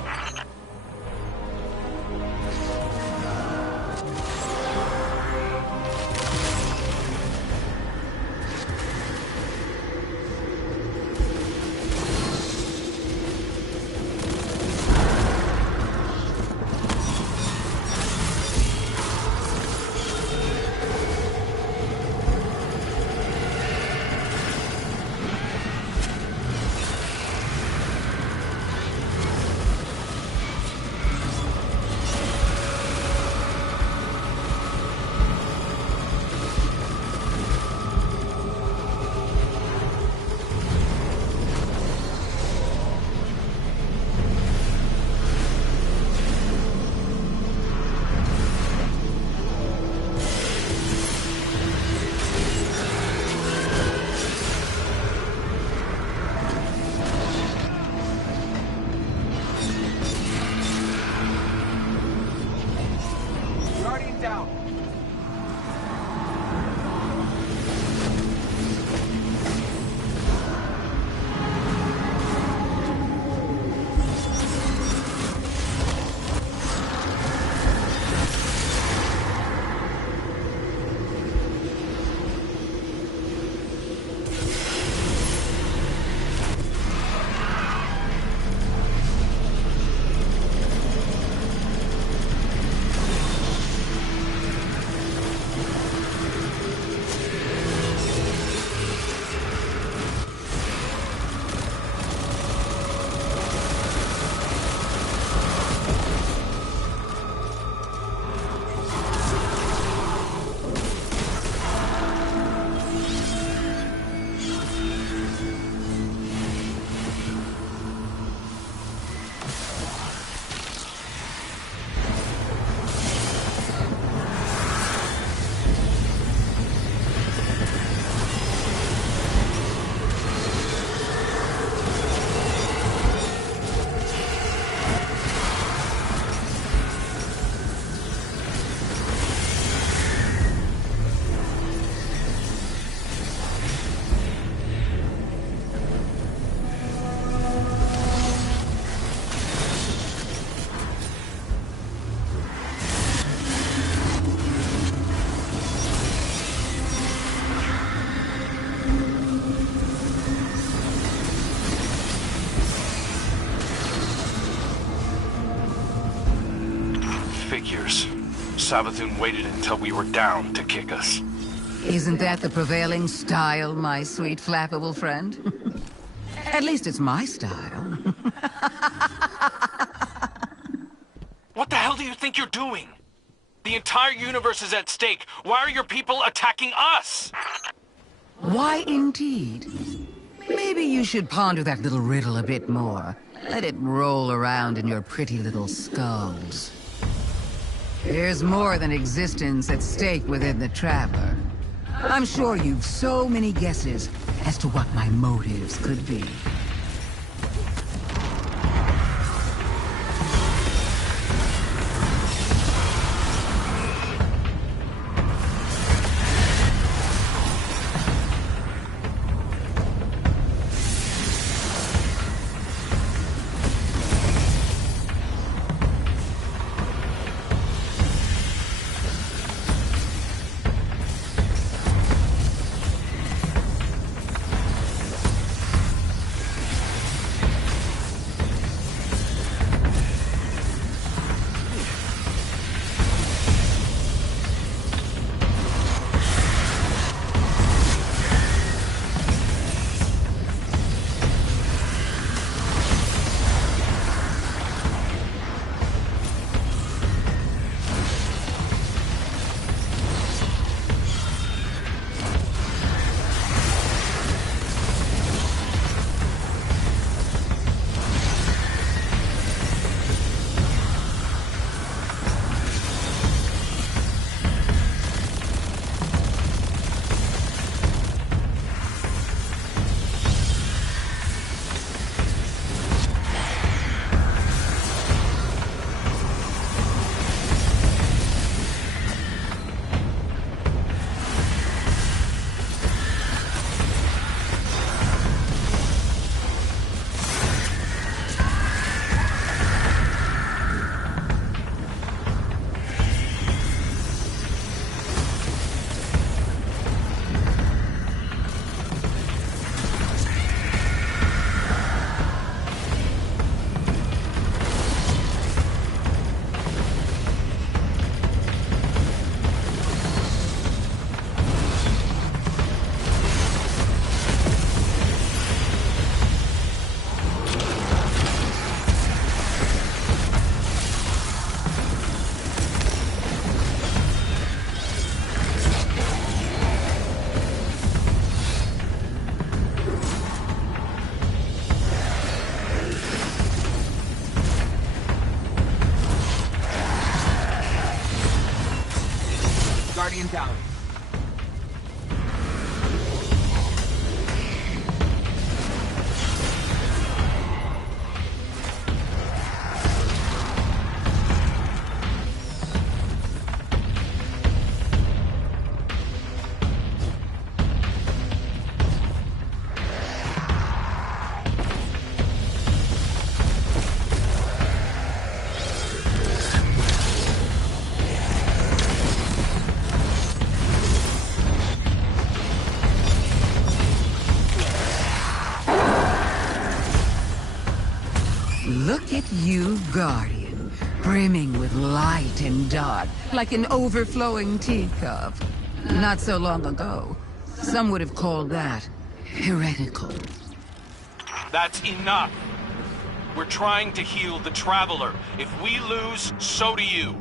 Figures. Savathun waited until we were down to kick us. Isn't that the prevailing style, my sweet flappable friend? At least it's my style. What the hell do you think you're doing? The entire universe is at stake. Why are your people attacking us? Why indeed? Maybe you should ponder that little riddle a bit more. Let it roll around in your pretty little skulls. There's more than existence at stake within the Traveler. I'm sure you've so many guesses as to what my motives could be. Guardian down. Look at you, Guardian, brimming with light and dark, like an overflowing teacup. Not so long ago, some would have called that heretical. That's enough. We're trying to heal the Traveler. If we lose, so do you.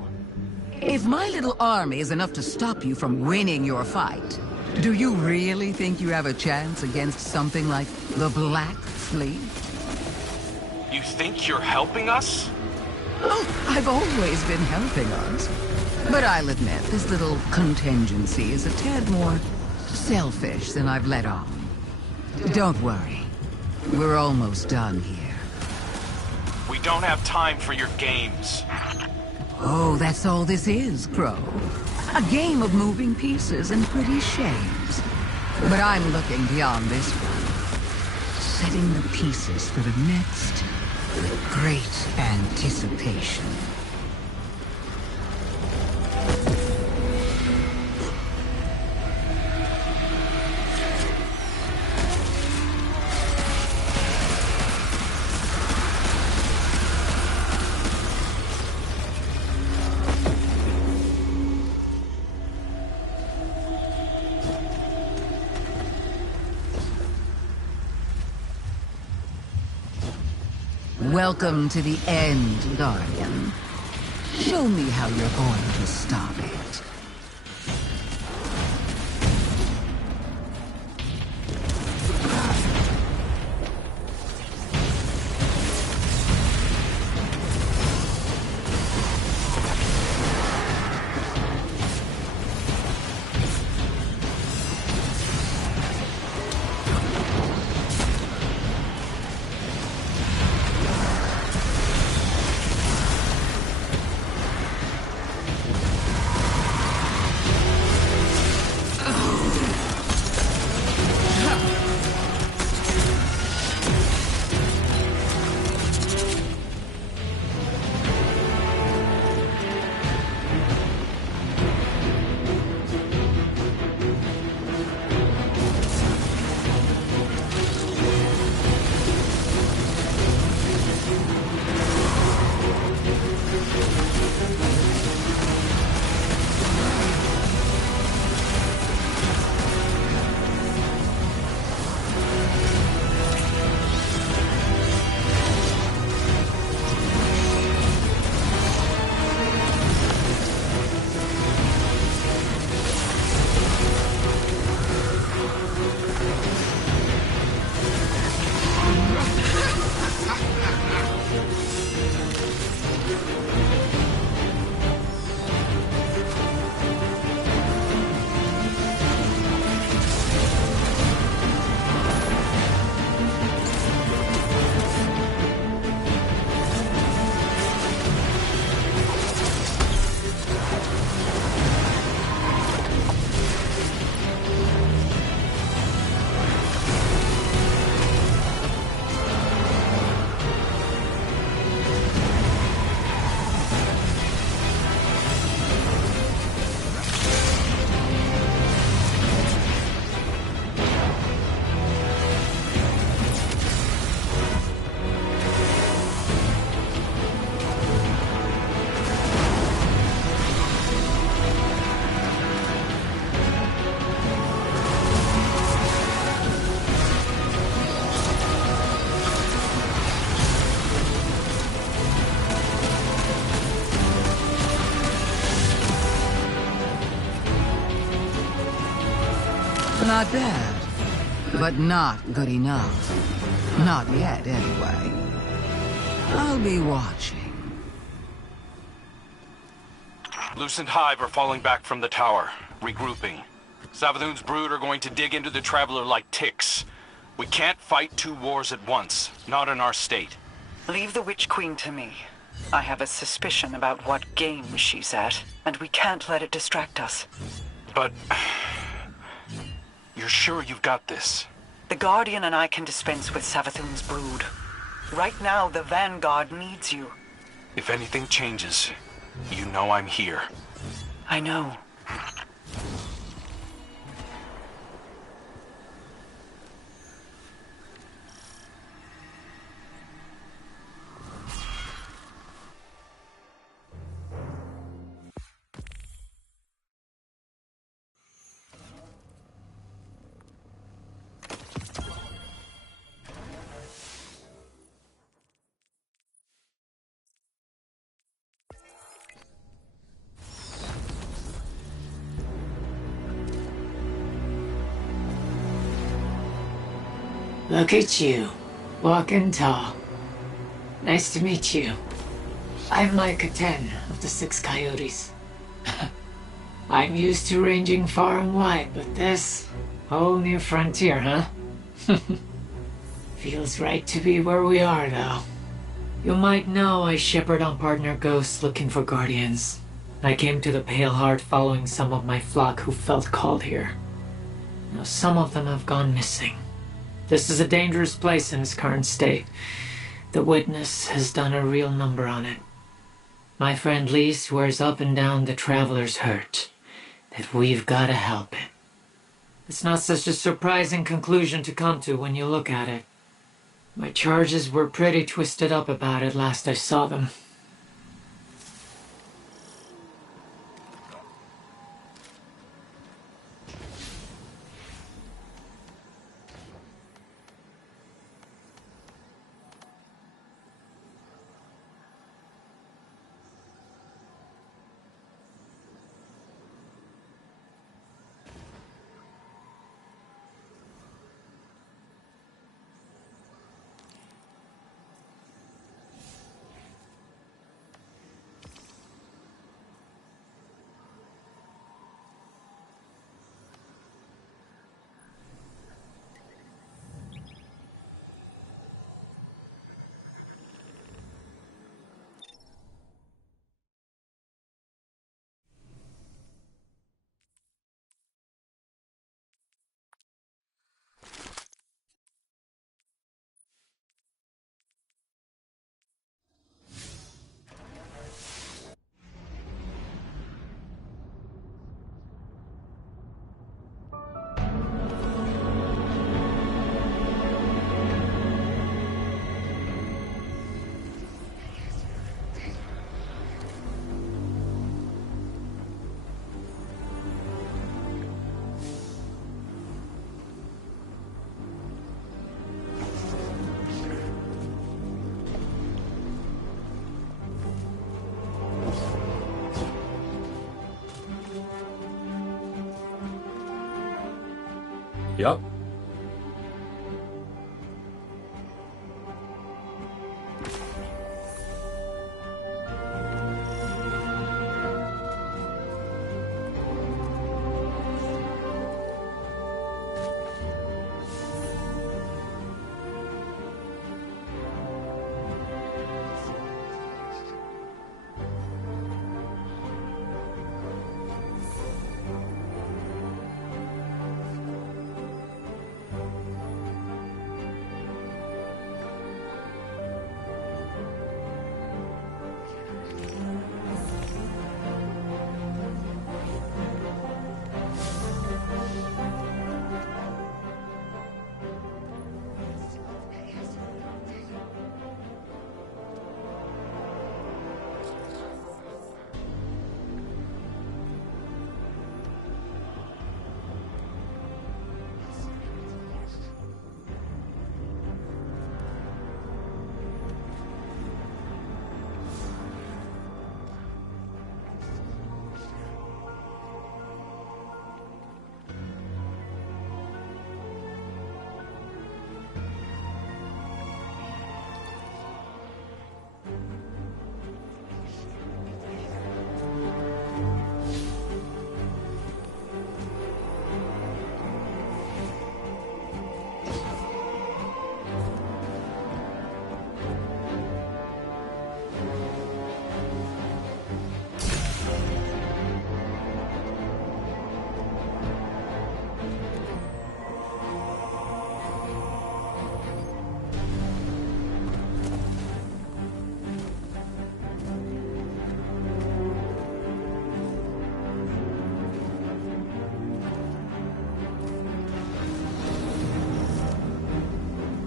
If my little army is enough to stop you from winning your fight, do you really think you have a chance against something like the Black Fleet? You think you're helping us? Oh, I've always been helping us. But I'll admit, this little contingency is a tad more selfish than I've let on. Don't worry. We're almost done here. We don't have time for your games. Oh, that's all this is, Crow. A game of moving pieces and pretty shapes. But I'm looking beyond this one. Setting the pieces for the next great anticipation. Welcome to the end, Guardian. Show me how you're going to stop it. Not bad, but not good enough. Not yet, anyway. I'll be watching. Lucent Hive are falling back from the tower, regrouping. Savathun's brood are going to dig into the Traveler like ticks. We can't fight two wars at once, not in our state. Leave the Witch Queen to me. I have a suspicion about what game she's at, and we can't let it distract us. But... you're sure you've got this? The Guardian and I can dispense with Savathun's brood. Right now, the Vanguard needs you. If anything changes, you know I'm here. I know. Look at you, walking tall. Nice to meet you. I'm Micah 10 of the Six Coyotes. I'm used to ranging far and wide, but this, whole new frontier, huh? Feels right to be where we are, though. You might know I shepherd on partner ghosts looking for guardians. I came to the Pale Heart following some of my flock who felt called here. Now some of them have gone missing. This is a dangerous place in its current state. The Witness has done a real number on it. My friend Lee swears up and down the Traveler's hurt, that we've got to help it. It's not such a surprising conclusion to come to when you look at it. My charges were pretty twisted up about it last I saw them. Yep.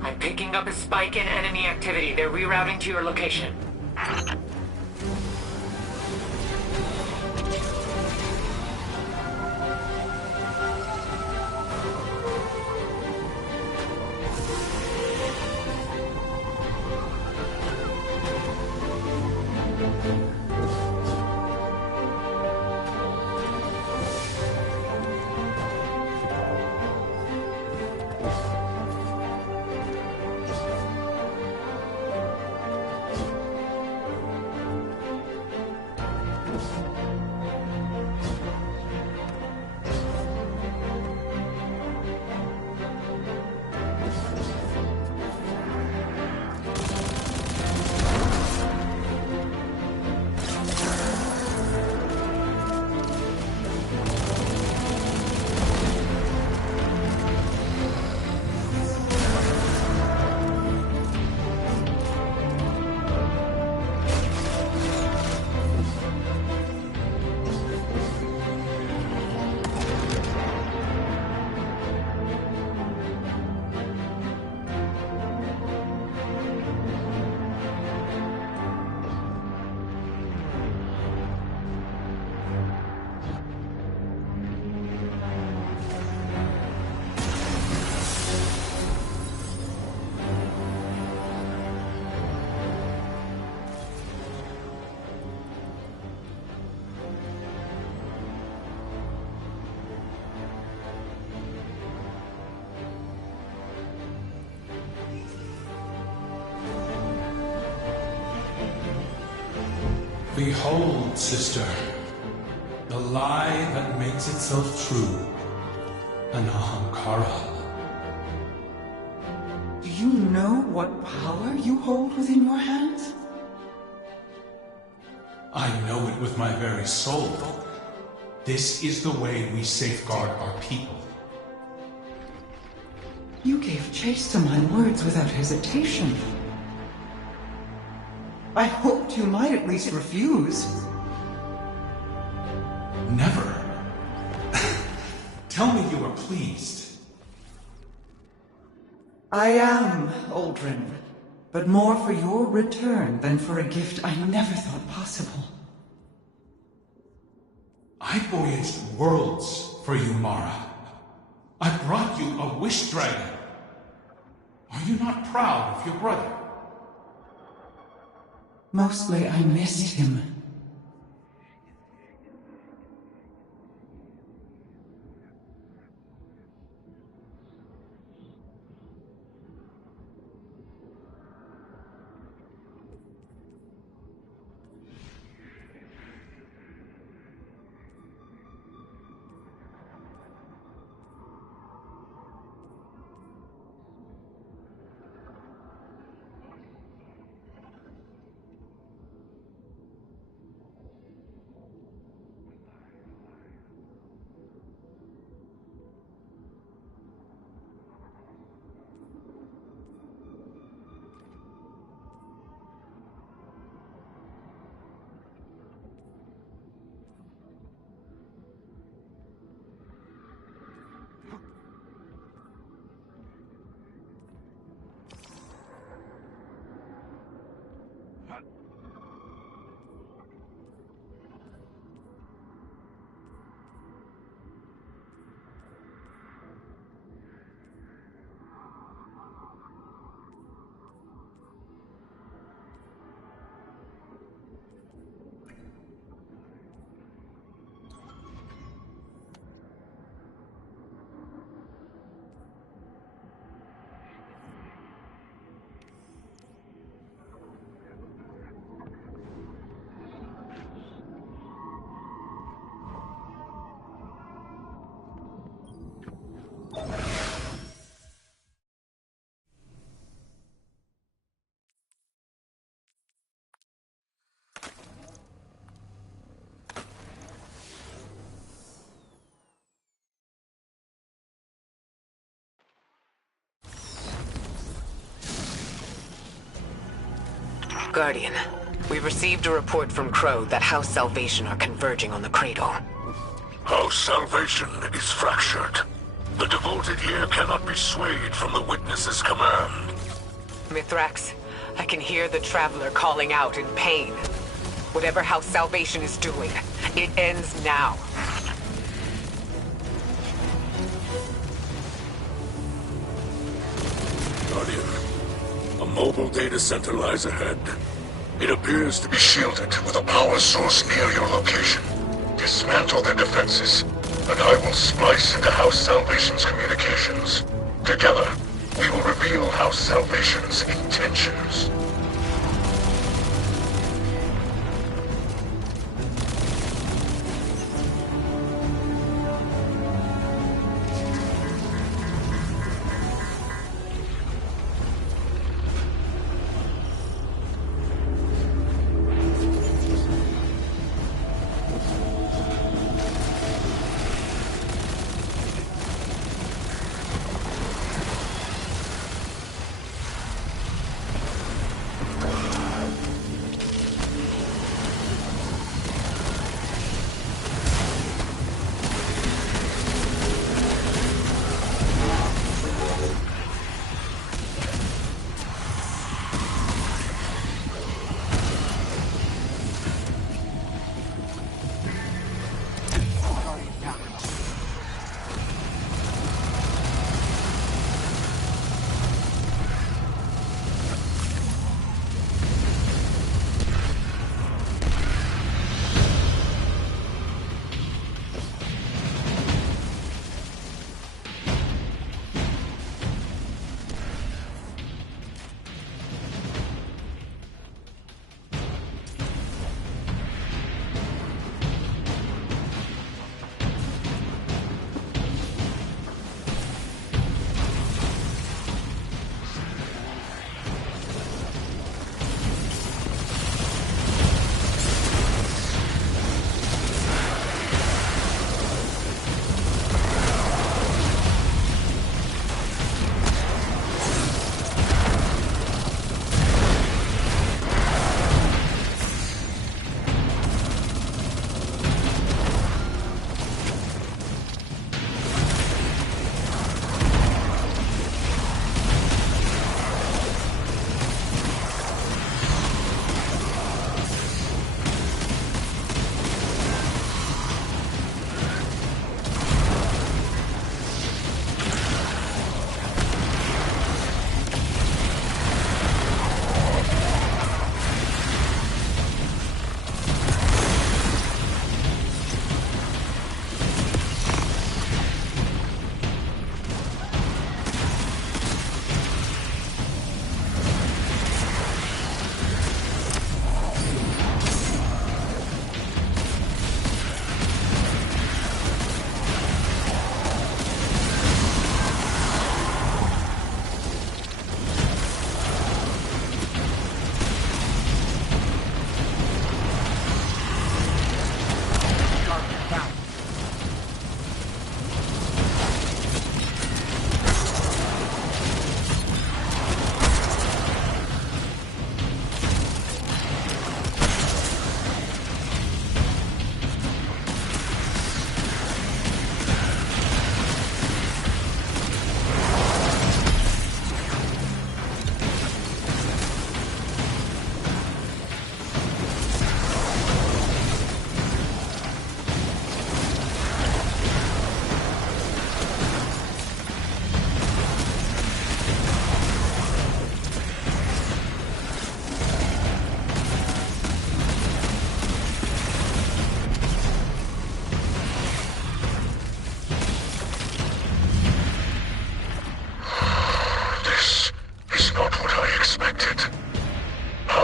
I'm picking up a spike in enemy activity. They're rerouting to your location. Behold, sister, the lie that makes itself true, an Ahamkara. Do you know what power you hold within your hands? I know it with my very soul. This is the way we safeguard our people. You gave chase to my words without hesitation. I hoped you might at least refuse. Never. Tell me you are pleased. I am, Aldrin, but more for your return than for a gift I never thought possible. I voyaged worlds for you, Mara. I brought you a wish dragon. Are you not proud of your brother? Mostly I missed him. Guardian, we received a report from Crow that House Salvation are converging on the cradle. House Salvation is fractured. The devoted here cannot be swayed from the Witness's command. Mithrax, I can hear the Traveler calling out in pain. Whatever House Salvation is doing, it ends now. Guardian, a mobile data center lies ahead. It appears to be shielded with a power source near your location. Dismantle their defenses, and I will splice into House Salvation's communications. Together, we will reveal House Salvation's intentions.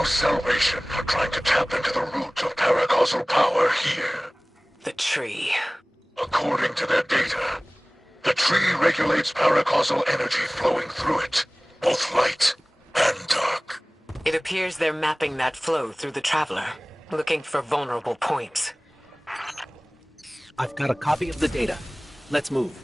Salvation are trying to tap into the root of paracausal power here. The tree. According to their data, the tree regulates paracausal energy flowing through it, both light and dark. It appears they're mapping that flow through the Traveler, looking for vulnerable points. I've got a copy of the data. Let's move.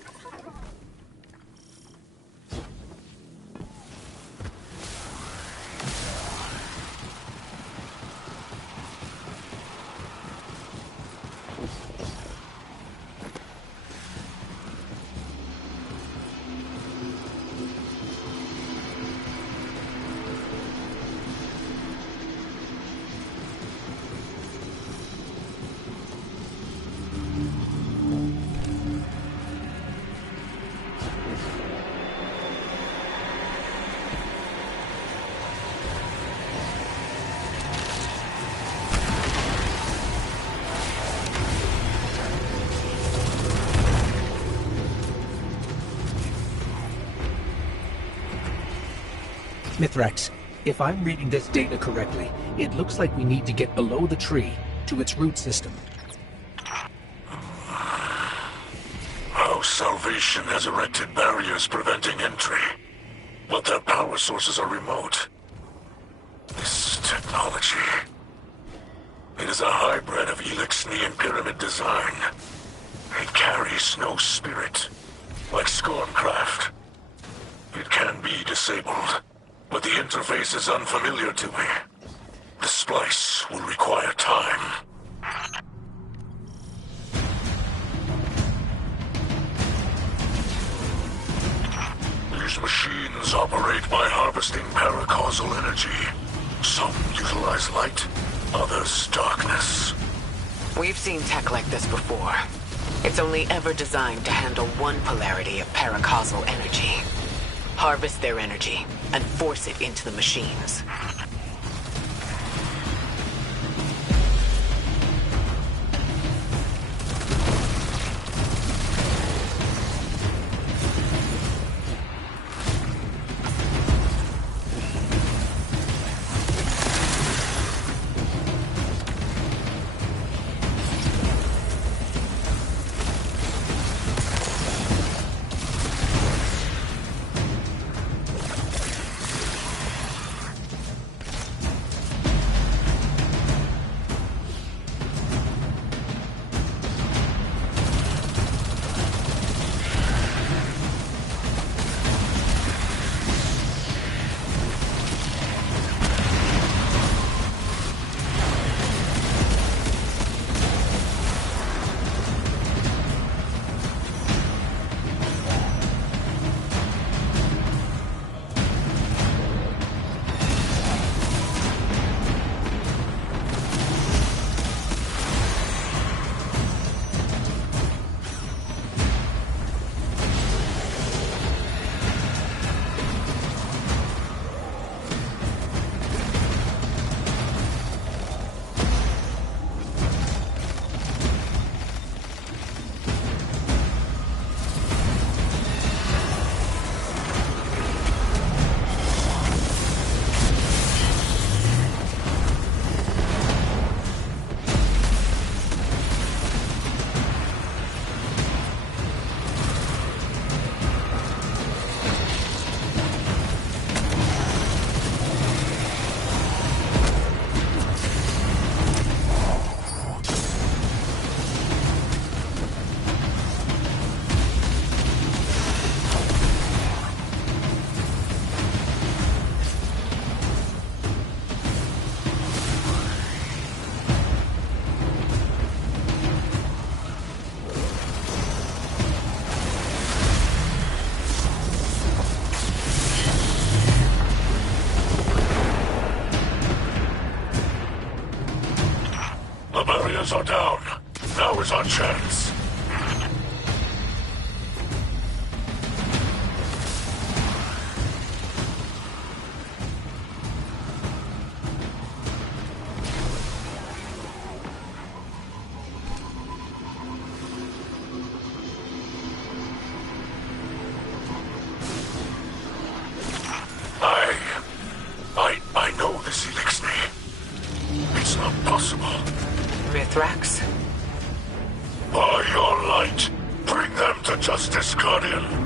Mithrax, if I'm reading this data correctly, it looks like we need to get below the tree to its root system. Our Salvation has erected barriers preventing entry, but their power sources are remote. This technology... It is a hybrid of Elixni and Pyramid design. It carries no spirit, like Scorncraft. It can be disabled, but the interface is unfamiliar to me. The splice will require time. These machines operate by harvesting paracausal energy. Some utilize light, others darkness. We've seen tech like this before. It's only ever designed to handle one polarity of paracausal energy. Harvest their energy and force it into the machines. Are down. Now is our chance. I know this Elixni. It's not possible. Mithrax? By your light, bring them to justice, Guardian.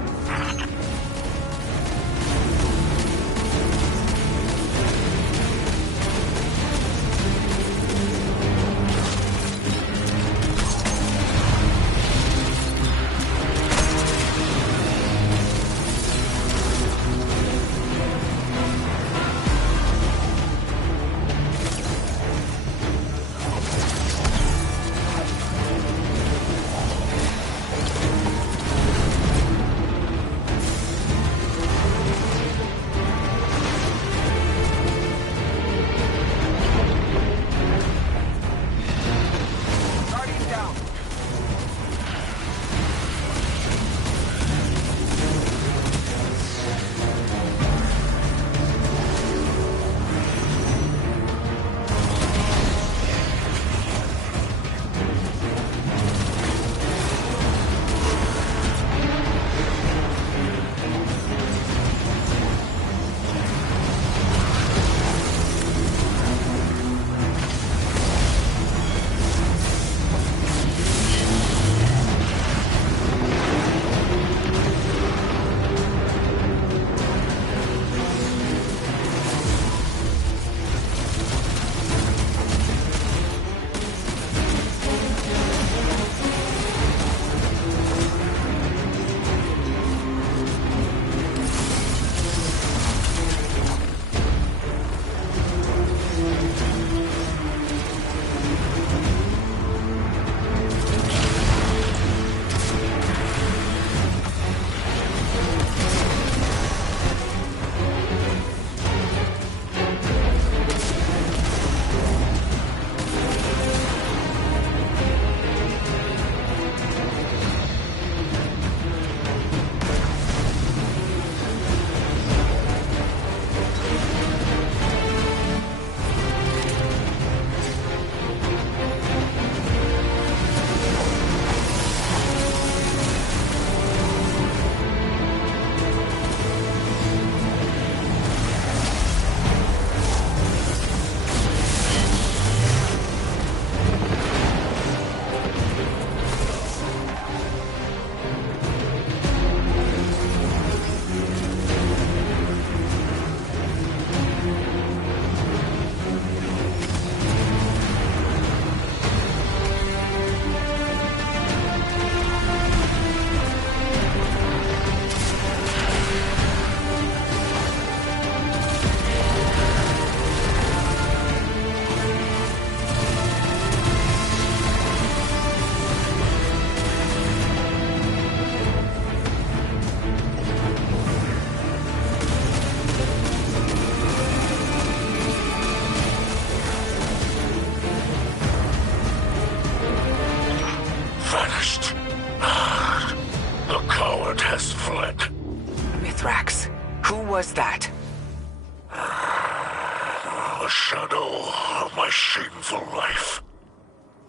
A shadow of my shameful life,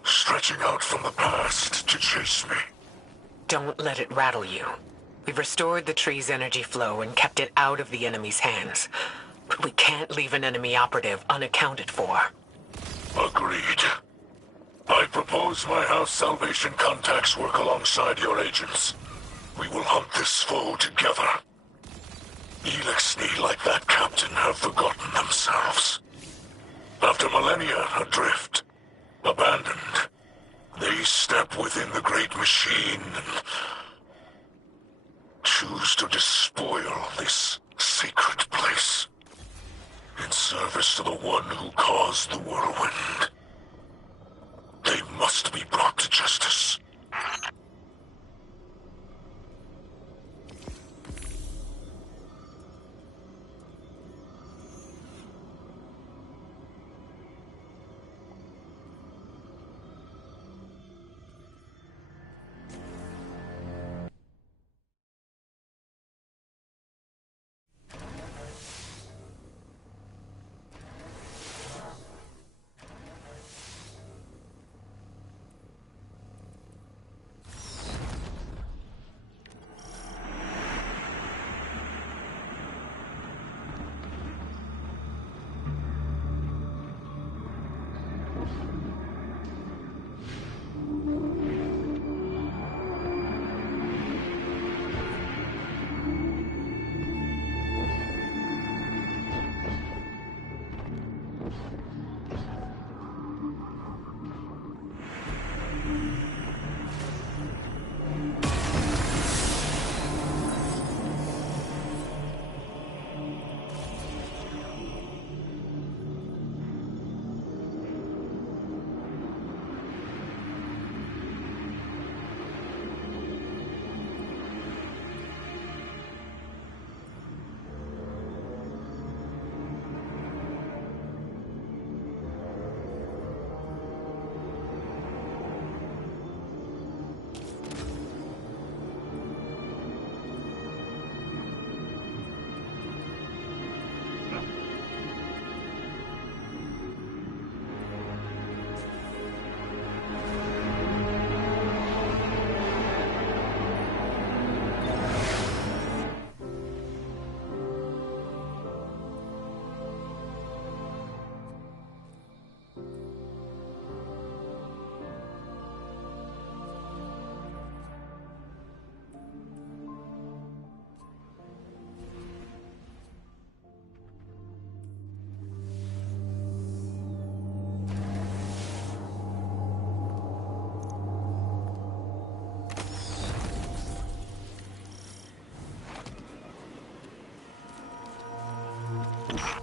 stretching out from the past to chase me. Don't let it rattle you. We've restored the tree's energy flow and kept it out of the enemy's hands. But we can't leave an enemy operative unaccounted for. Agreed. I propose my House Salvation contacts work alongside your agents. We will hunt this foe together. Elixni, like that captain, have forgotten themselves. After millennia adrift, abandoned, they step within the great machine and choose to despoil this sacred place in service to the one who caused the whirlwind. They must be brought to justice.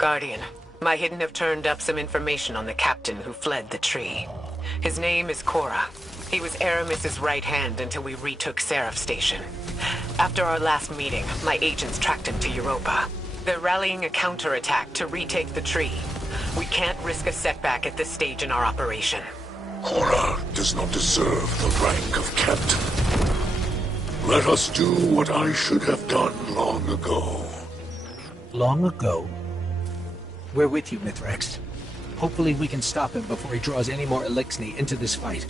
Guardian, my hidden have turned up some information on the captain who fled the tree. His name is Cora. He was Aramis's right hand until we retook Seraph Station. After our last meeting, my agents tracked him to Europa. They're rallying a counterattack to retake the tree. We can't risk a setback at this stage in our operation. Cora does not deserve the rank of captain. Let us do what I should have done long ago. Long ago? We're with you, Mithrax. Hopefully we can stop him before he draws any more Elixni into this fight.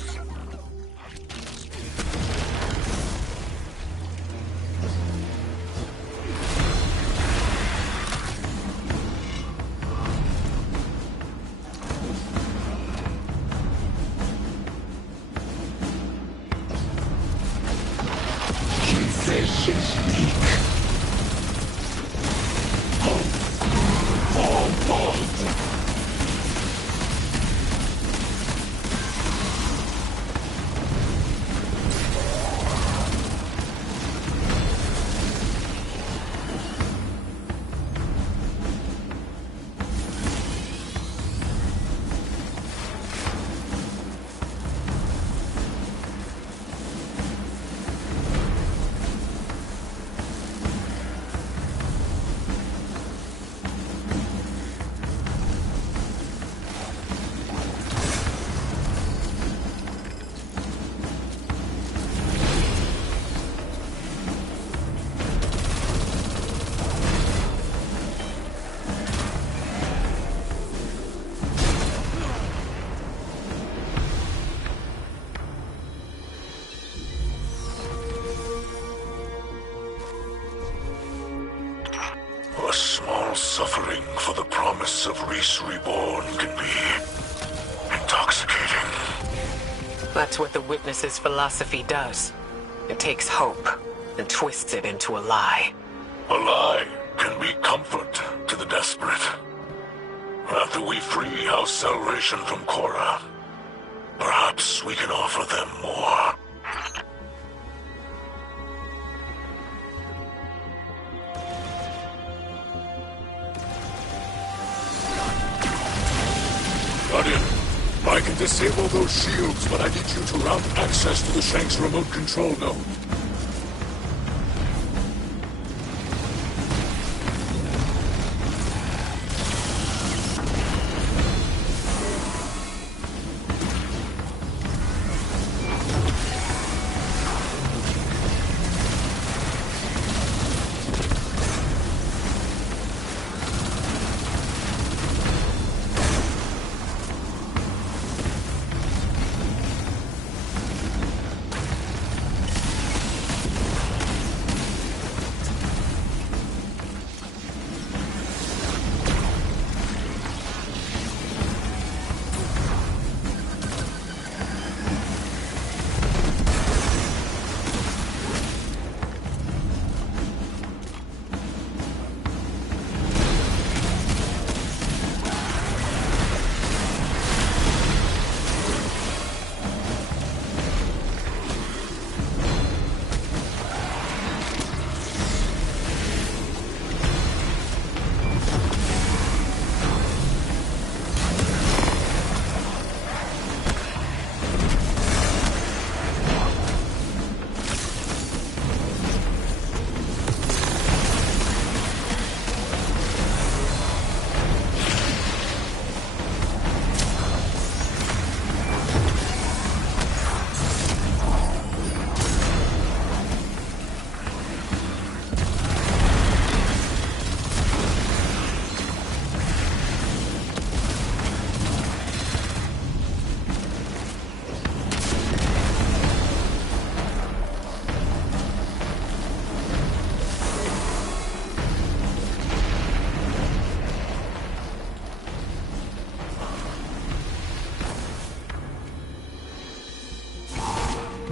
reborn can be intoxicating. That's what the Witness's philosophy does. It takes hope and twists it into a lie. A lie can be comfort to the desperate. After we free House Salvation from Korra, perhaps we can offer them more. Guardian, I can disable those shields, but I need you to route access to the Shanks remote control node.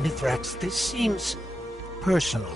Mithrax, this seems personal.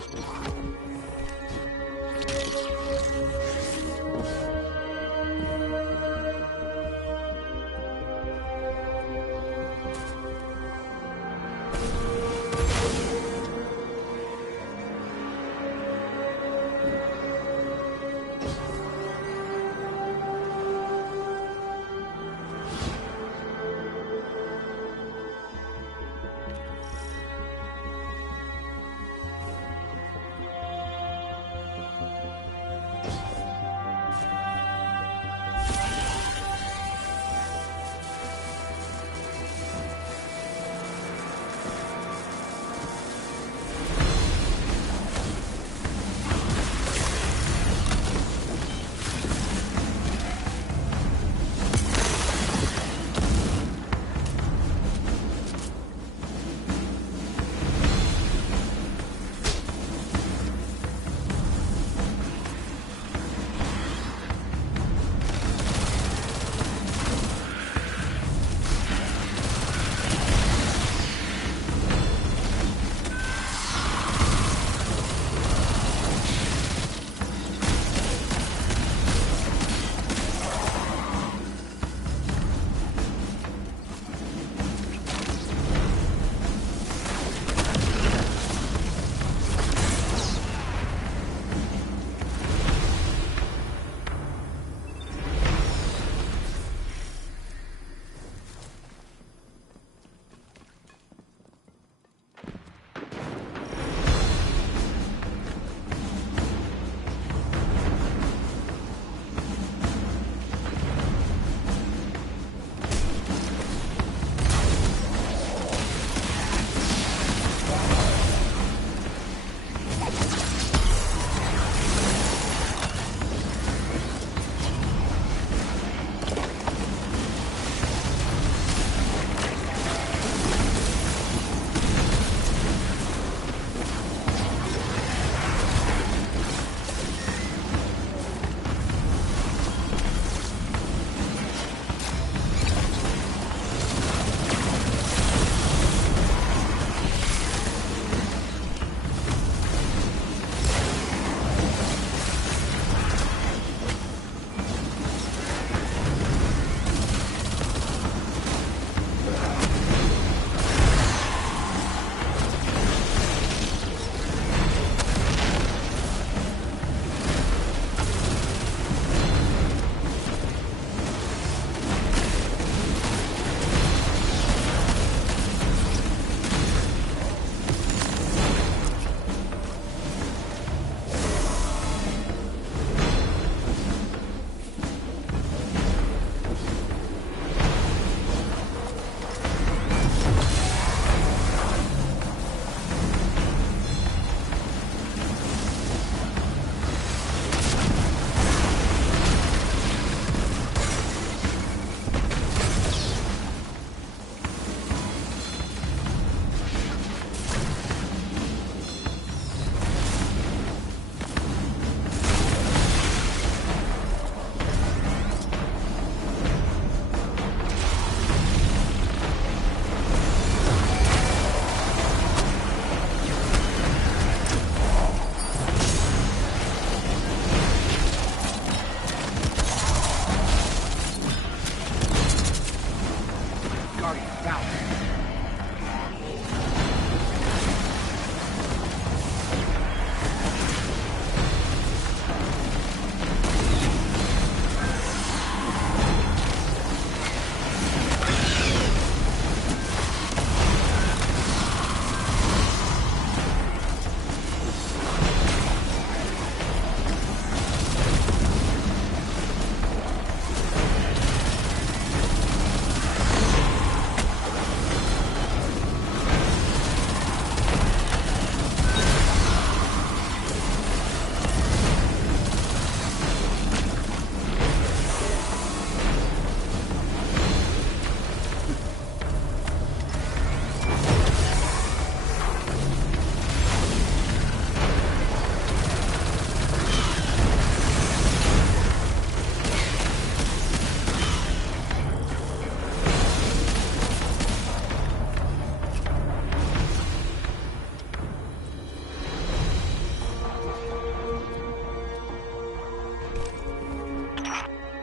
valve.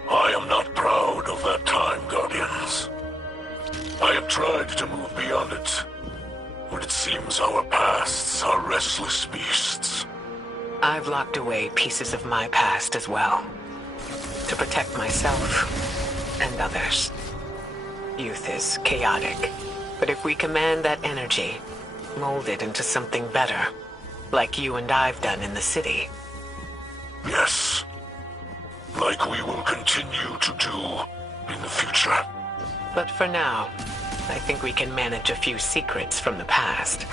I am not proud of that time, Guardians. I have tried to move beyond it, but it seems our pasts are restless beasts. I've locked away pieces of my past as well, to protect myself and others. Youth is chaotic, but if we command that energy, mold it into something better, like you and I've done in the city. Yes, like we will continue to do in the future. But for now, I think we can manage a few secrets from the past.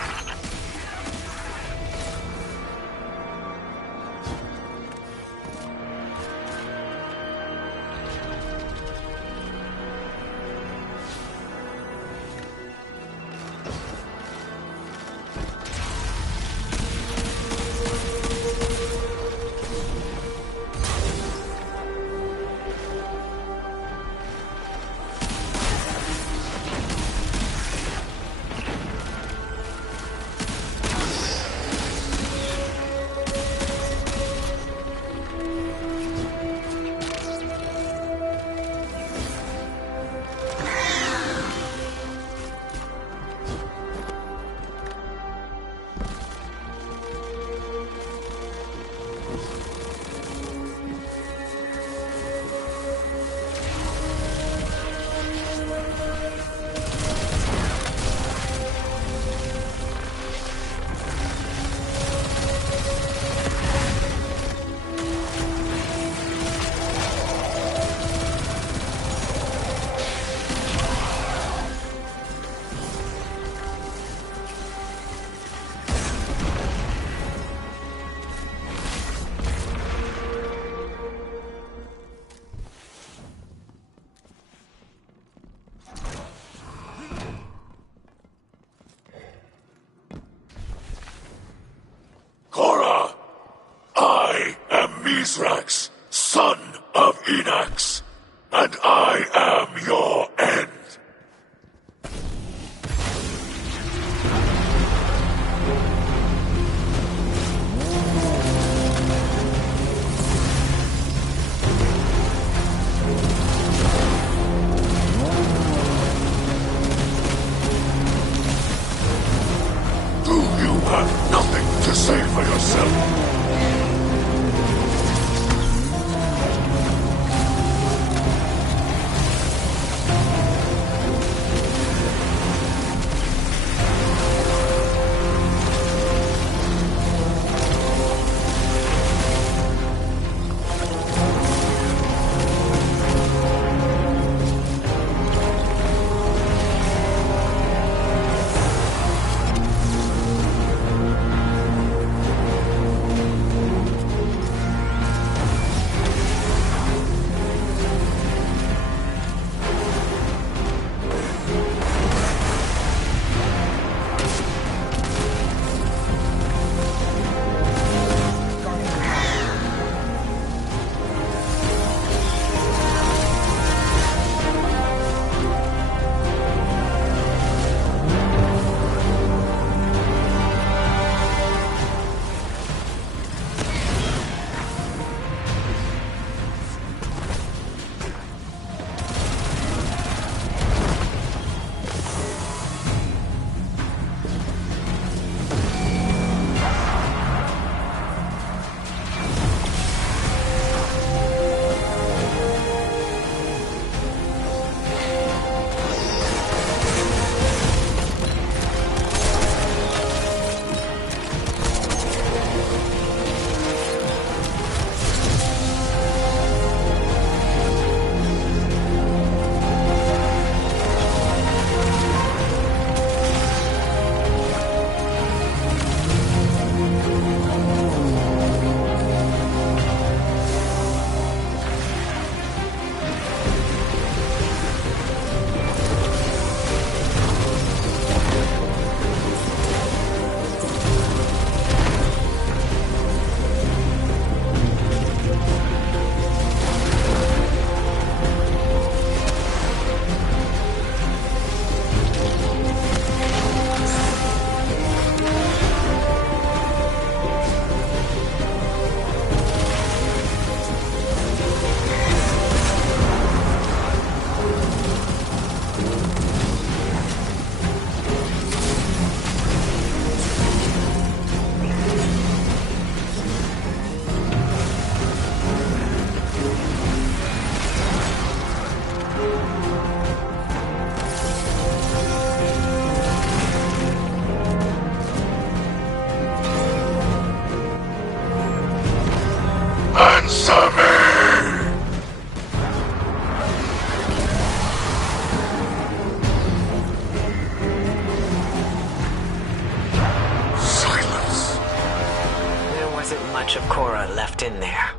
in there.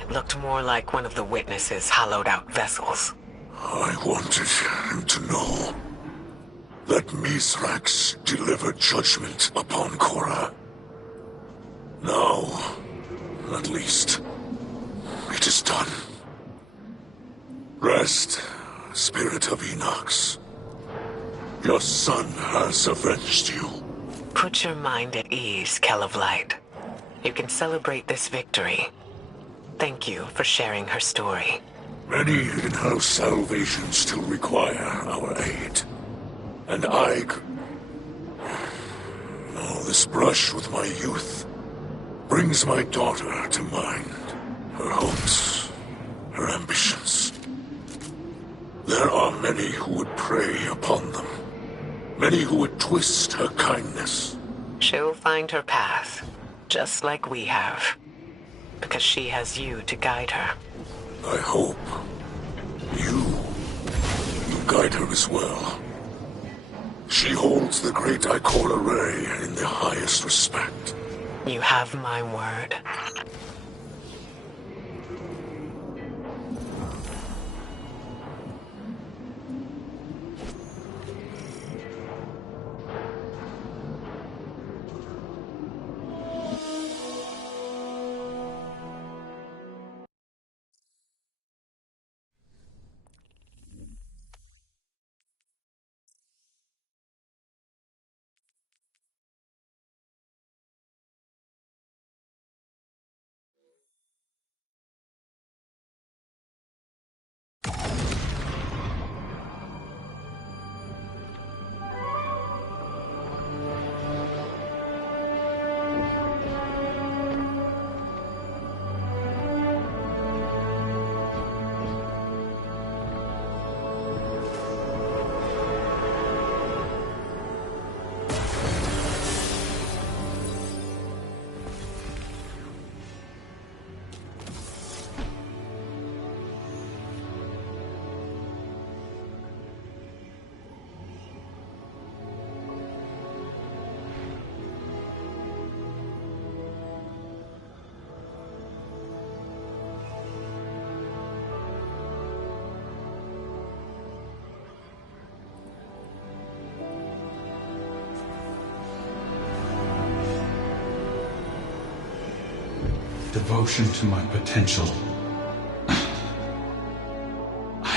It looked more like one of the witnesses' hollowed-out vessels. I wanted him to know that Mithrax delivered judgment upon Korra. Now, at least, it is done. Rest, Spirit of Enox. Your son has avenged you. Put your mind at ease, Kell of Light. You can celebrate this victory. Thank you for sharing her story. Many in-house salvations still require our aid. And oh, this brush with my youth brings my daughter to mind. Her hopes, her ambitions. There are many who would prey upon them. Many who would twist her kindness. She'll find her path, just like we have. Because she has you to guide her. I hope you guide her as well. She holds the great Ikora Ray in the highest respect. You have my word. Devotion to my potential. I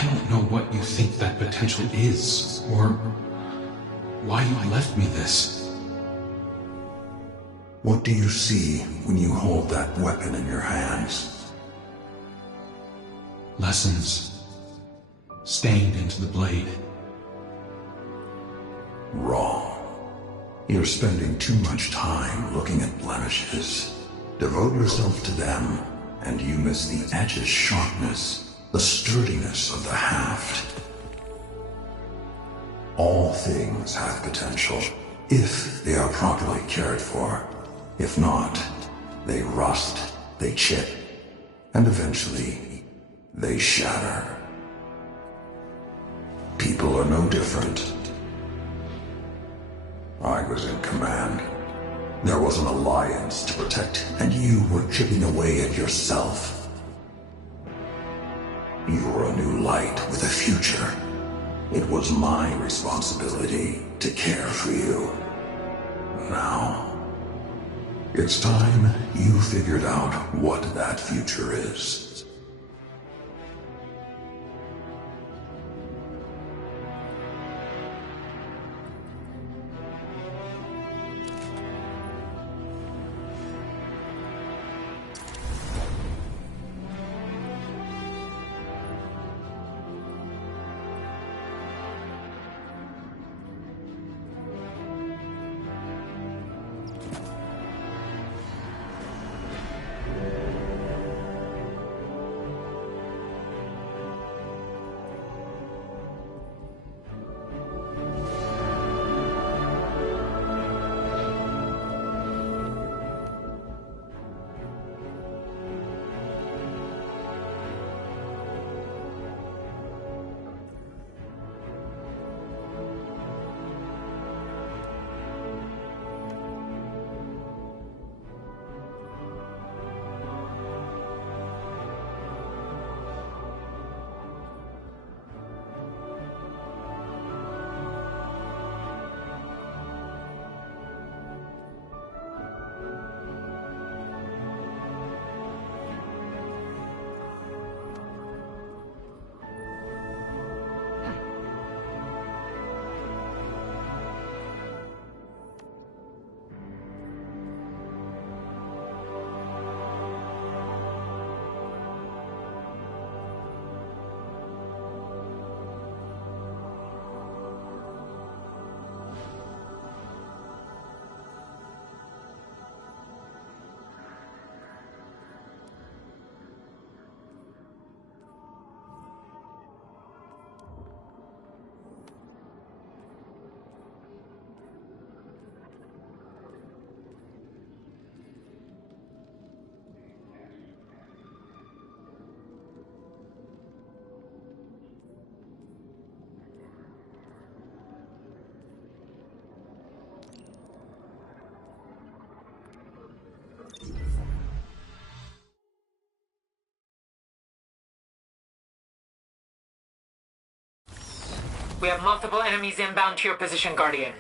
don't know what you think that potential is, or why you left me this. What do you see when you hold that weapon in your hands? Lessons stained into the blade. Wrong. You're spending too much time looking at blemishes. Devote yourself to them, and you miss the edge's sharpness, the sturdiness of the haft. All things have potential, if they are properly cared for. If not, they rust, they chip, and eventually, they shatter. People are no different. I was in command. There was an alliance to protect, and you were chipping away at yourself. You were a new light with a future. It was my responsibility to care for you. Now, it's time you figured out what that future is. We have multiple enemies inbound to your position, Guardian.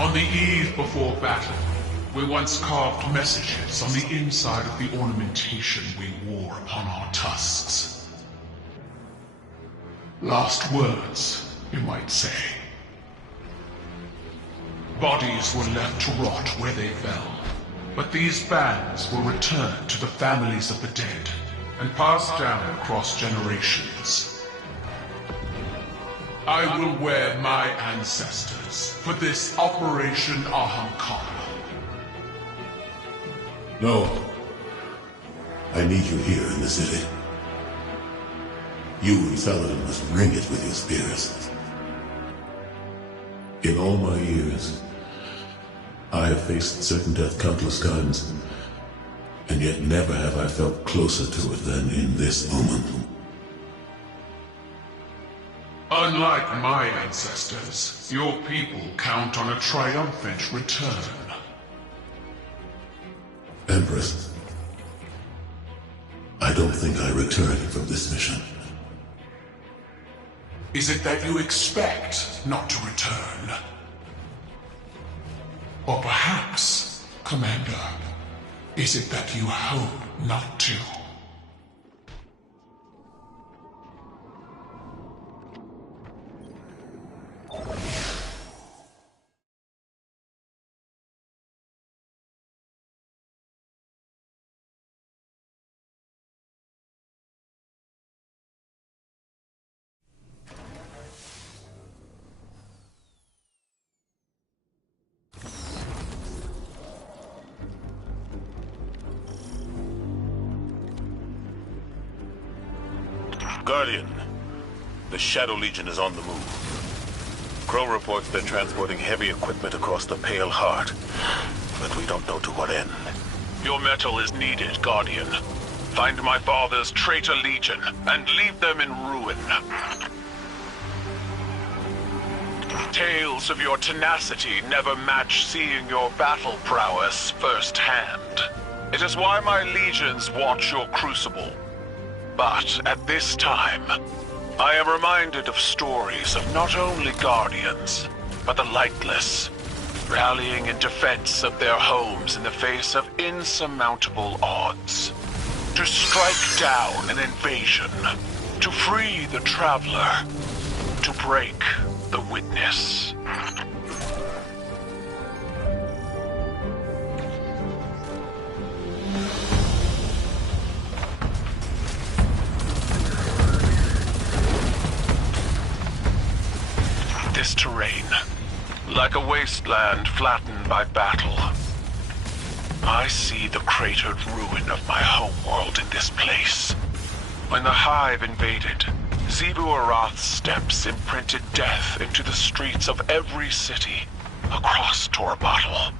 On the eve before battle, we once carved messages on the inside of the ornamentation we wore upon our tusks. Last words, you might say. Bodies were left to rot where they fell, but these bands were returned to the families of the dead and passed down across generations. I will wear my ancestors for this Operation Ahamkara. No. I need you here in the city. You and Saladin must ring it with your spears. In all my years, I have faced certain death countless times, and yet never have I felt closer to it than in this moment. Unlike my ancestors, your people count on a triumphant return. Empress, I don't think I returned from this mission. Is it that you expect not to return? Or perhaps, Commander, is it that you hope not to? Guardian, the Shadow Legion is on the move. Crow reports they're transporting heavy equipment across the Pale Heart, but we don't know to what end. Your metal is needed, Guardian. Find my father's traitor legion and leave them in ruin. Tales of your tenacity never match seeing your battle prowess firsthand. It is why my legions watch your crucible. But at this time, I am reminded of stories of not only Guardians, but the lightless, rallying in defense of their homes in the face of insurmountable odds. To strike down an invasion, to free the Traveler, to break the Witness. This terrain, like a wasteland flattened by battle. I see the cratered ruin of my homeworld in this place. When the Hive invaded, Zebu Arath's steps imprinted death into the streets of every city across Torbottle.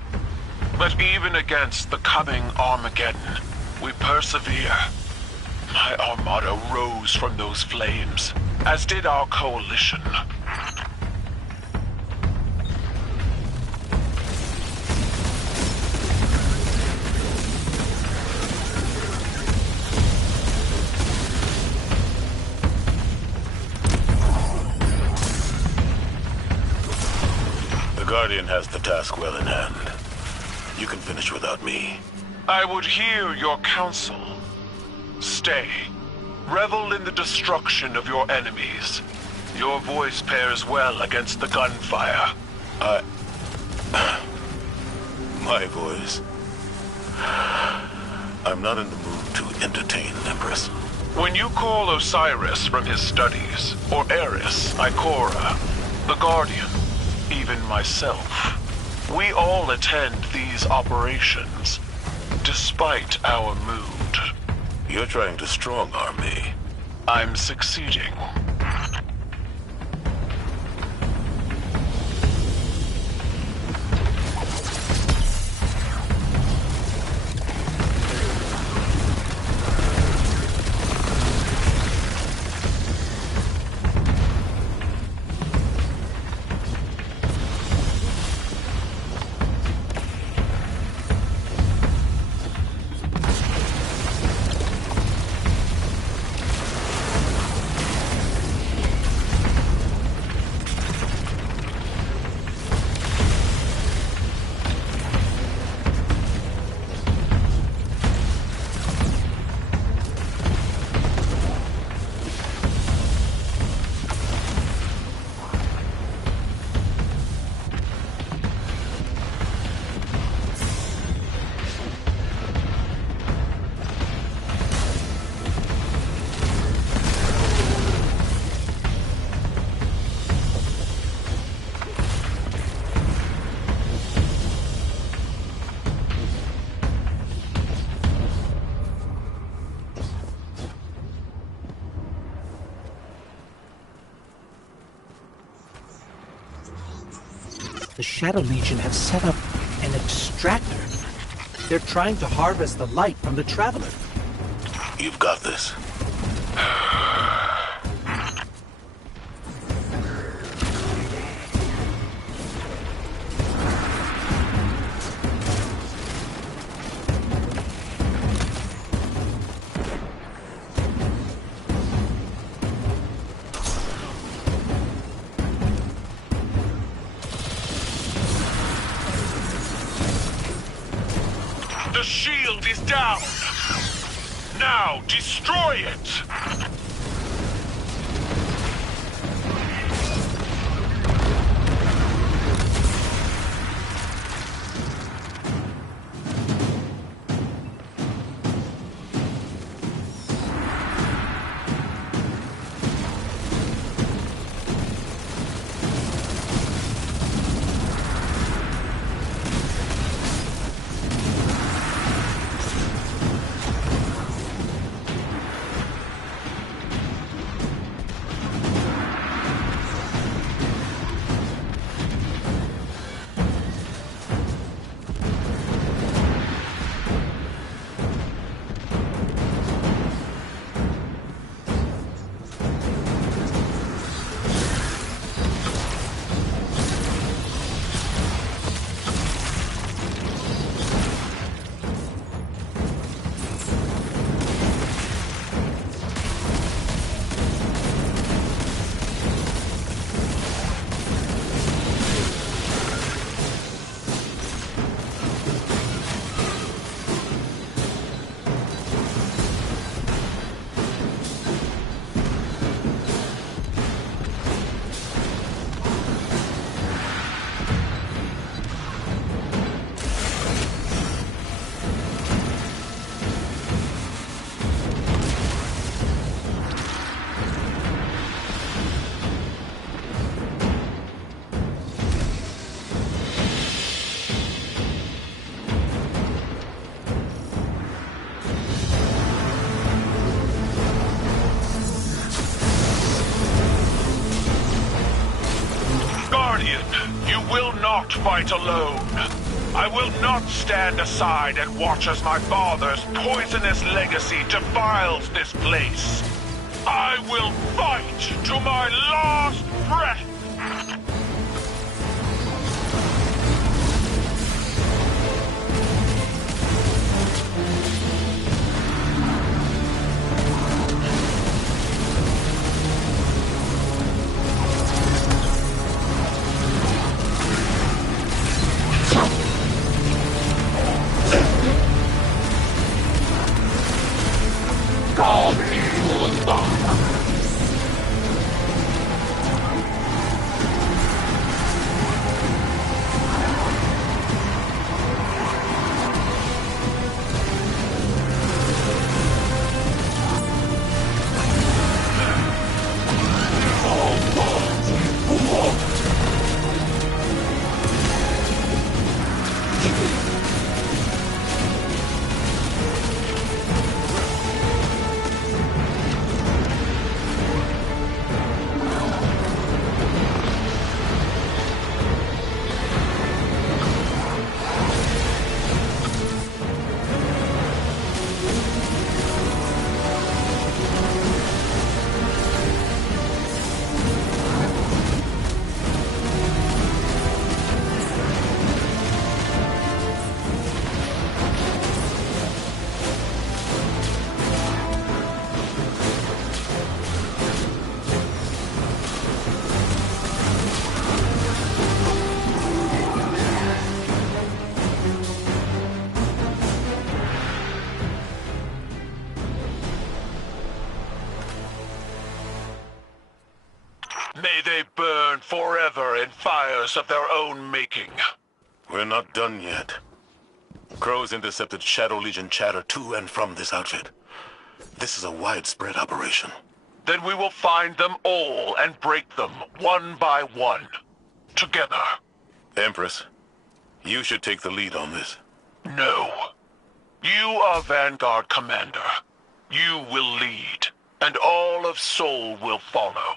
But even against the coming Armageddon, we persevere. My armada rose from those flames, as did our coalition. The Guardian has the task well in hand. You can finish without me. I would hear your counsel. Stay. Revel in the destruction of your enemies. Your voice pairs well against the gunfire. My voice? I'm not in the mood to entertain, Empress. When you call Osiris from his studies, or Eris, Ikora, the Guardian, even myself, we all attend these operations, despite our mood. You're trying to strong-arm me. I'm succeeding. The Shadow Legion have set up an extractor. They're trying to harvest the light from the Traveler. You've got this. The shield is down! Now, destroy it! Fight alone. I will not stand aside and watch as my father's poisonous legacy defiles this place. I will fight to my last breath! May they burn forever in fires of their own making. We're not done yet. Crows intercepted Shadow Legion chatter to and from this outfit. This is a widespread operation. Then we will find them all and break them, one by one. Together. Empress, you should take the lead on this. No. You are Vanguard Commander. You will lead, and all of Seoul will follow.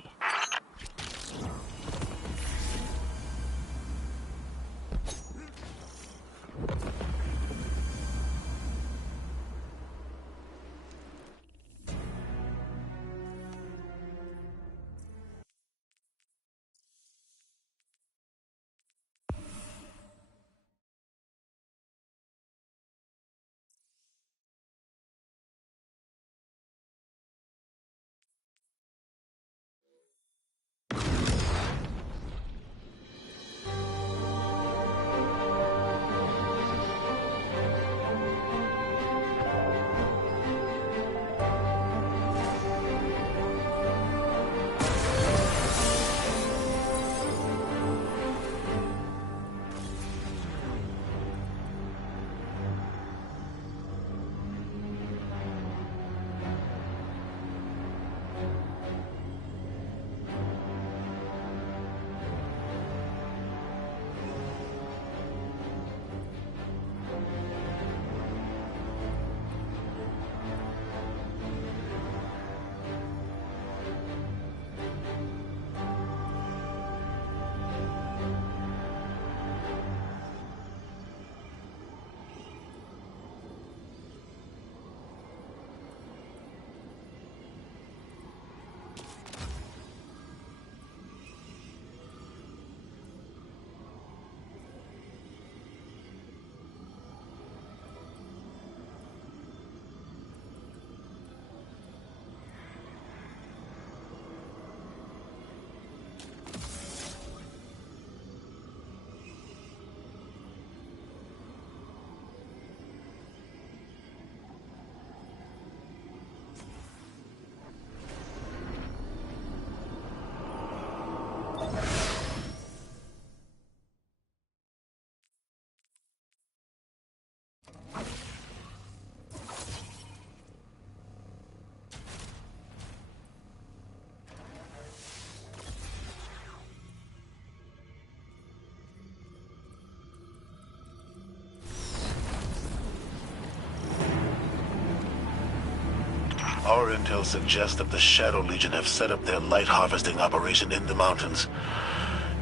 Our intel suggests that the Shadow Legion have set up their light harvesting operation in the mountains,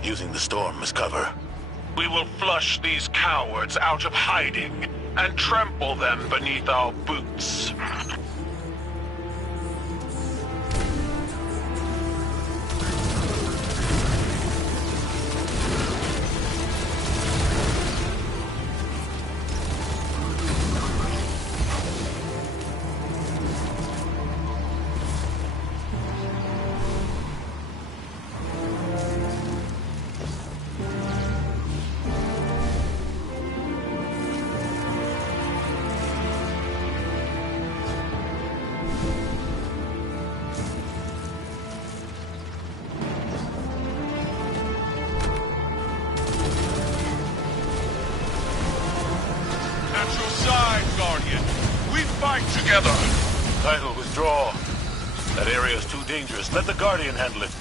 using the storm as cover. We will flush these cowards out of hiding and trample them beneath our boots. Together. Title, withdraw. That area is too dangerous. Let the Guardian handle it.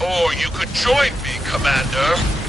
Or you could join me, Commander.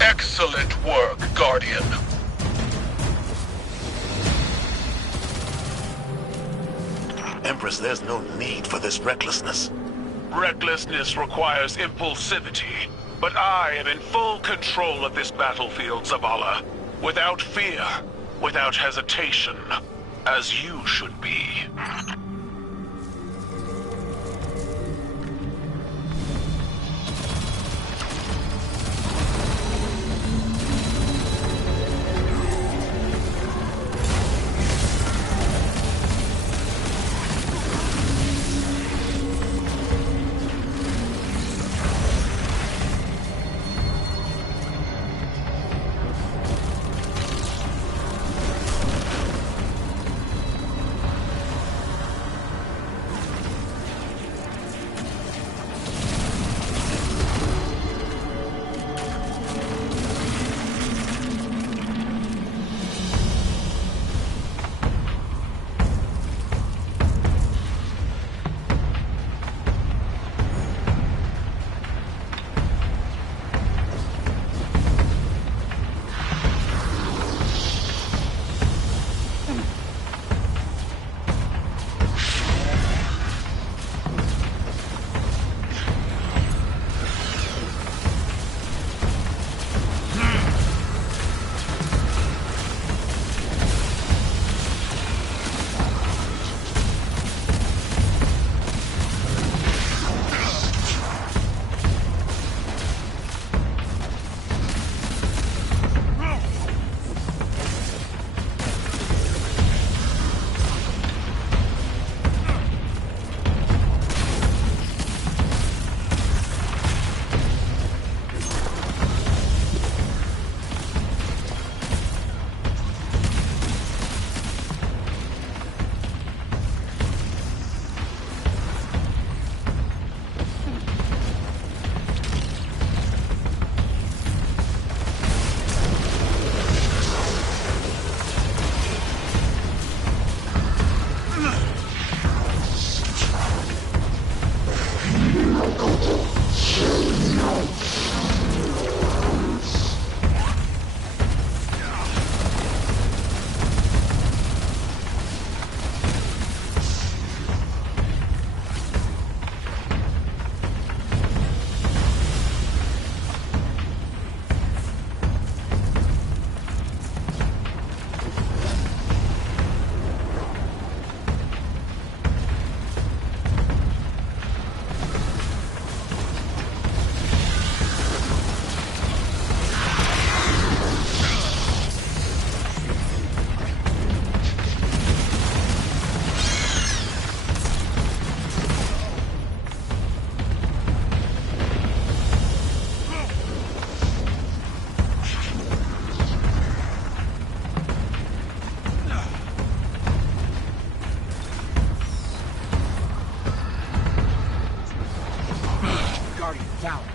Excellent work, Guardian. Empress, there's no need for this recklessness. Recklessness requires impulsivity, but I am in full control of this battlefield, Zavala. Without fear, without hesitation, as you should be. tower.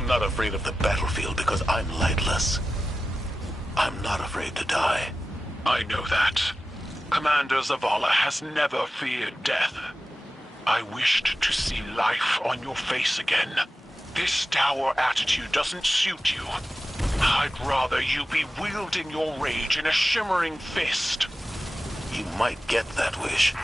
I'm not afraid of the battlefield because I'm lightless. I'm not afraid to die. I know that. Commander Zavala has never feared death. I wished to see life on your face again. This dour attitude doesn't suit you. I'd rather you be wielding your rage in a shimmering fist. You might get that wish.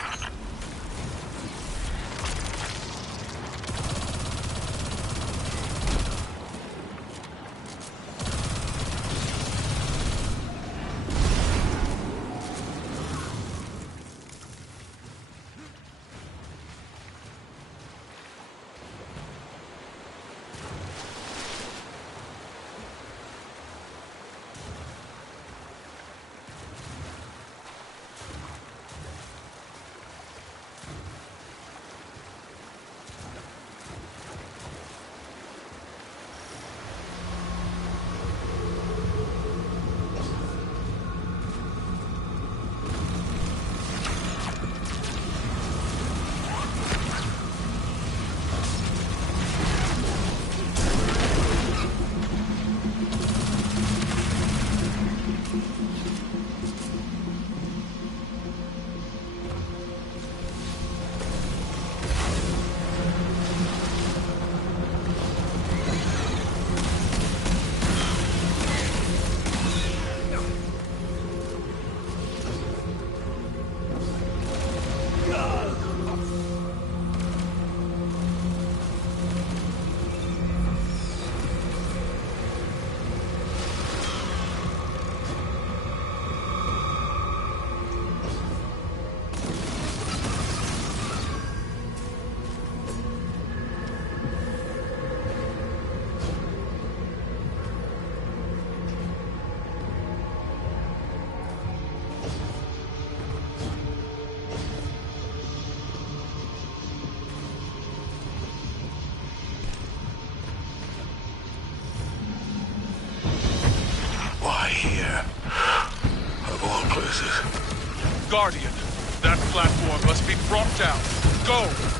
Guardian, that platform must be brought down. Go!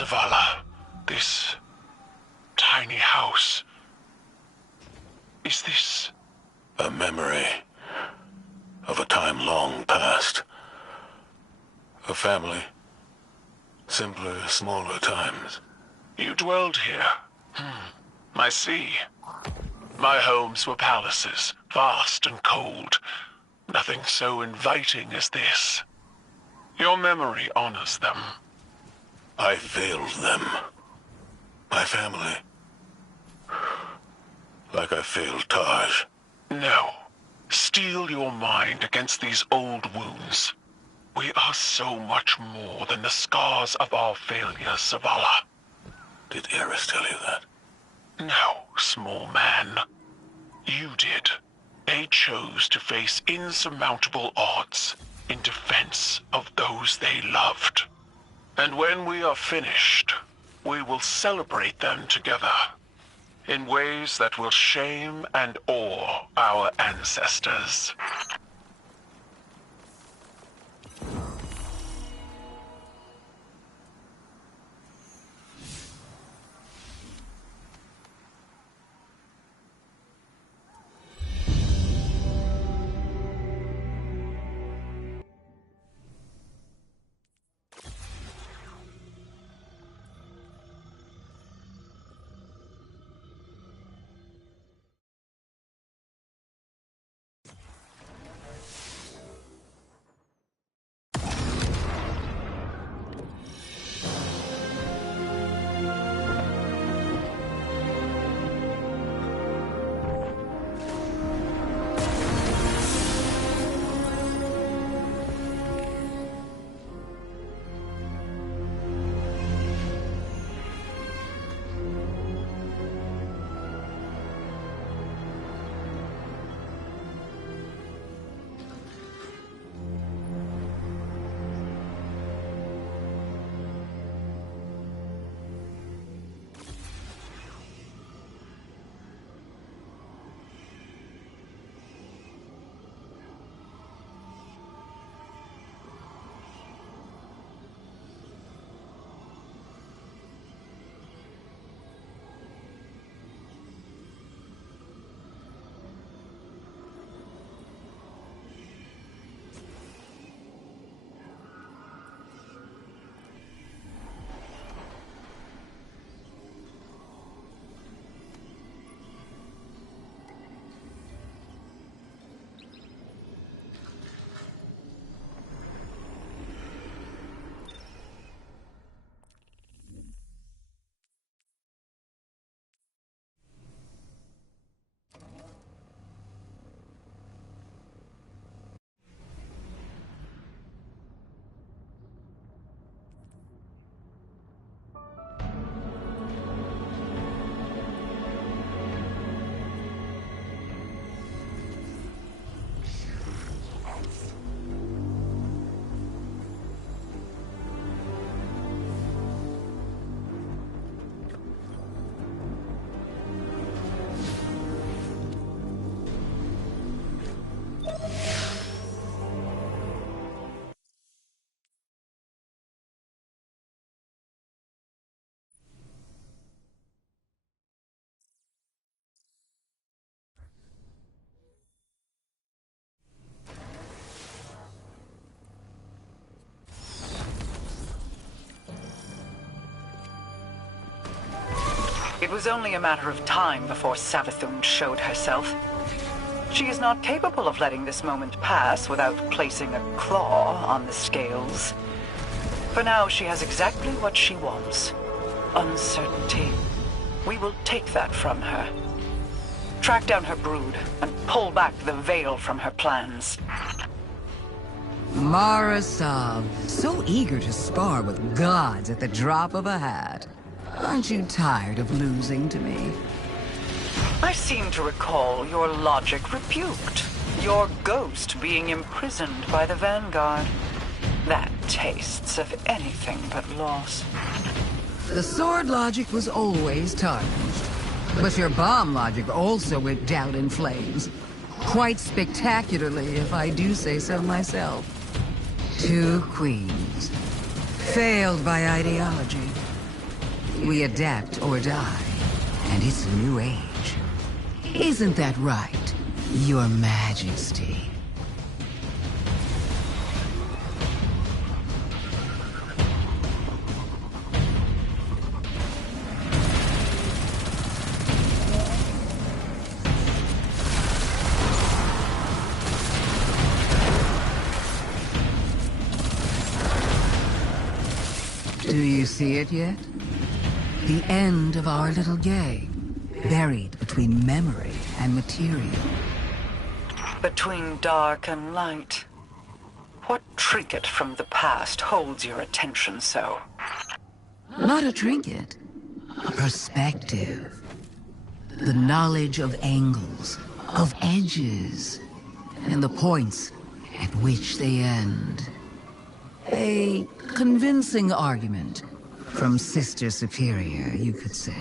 Zavala, this tiny house, is this a memory of a time long past? A family, simpler, smaller times. You dwelled here. I see. My homes were palaces, vast and cold. Nothing so inviting as this. Your memory honors them. I failed them. My family. Like I failed Taj. No. Steel your mind against these old wounds. We are so much more than the scars of our failures, Zavala. Did Eris tell you that? No, small man. You did. They chose to face insurmountable odds in defense of those they loved. And when we are finished, we will celebrate them together in ways that will shame and awe our ancestors. It was only a matter of time before Savathun showed herself. She is not capable of letting this moment pass without placing a claw on the scales. For now, she has exactly what she wants. Uncertainty. We will take that from her. Track down her brood and pull back the veil from her plans. Mara Sav, so eager to spar with gods at the drop of a hat. Aren't you tired of losing to me? I seem to recall your logic rebuked. Your ghost being imprisoned by the Vanguard. That tastes of anything but loss. The sword logic was always tarnished. But your bomb logic also went down in flames. Quite spectacularly, if I do say so myself. 2 queens. Failed by ideology. We adapt or die, and it's a new age. Isn't that right, Your Majesty? Do you see it yet? The end of our little game, buried between memory and material. Between dark and light. What trinket from the past holds your attention so? Not a trinket, a perspective. The knowledge of angles, of edges, and the points at which they end. A convincing argument from Sister Superior, you could say.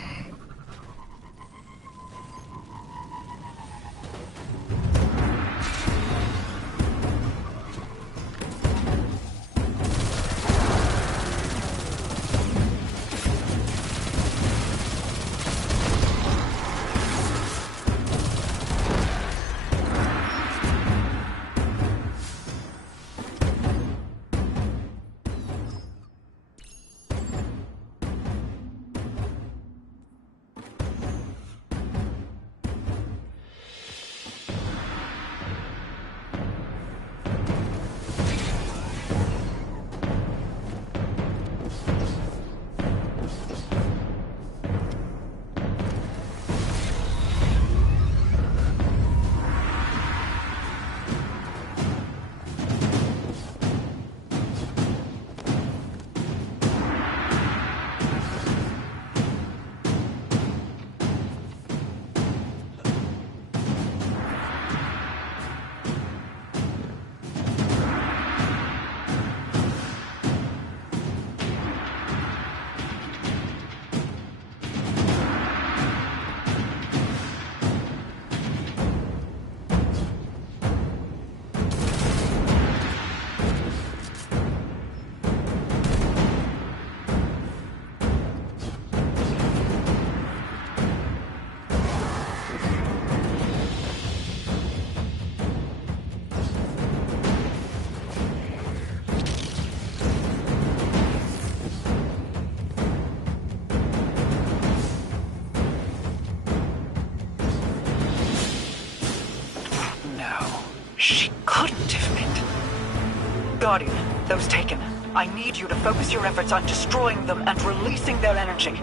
She couldn't have meant. Guardian, those taken. I need you to focus your efforts on destroying them and releasing their energy.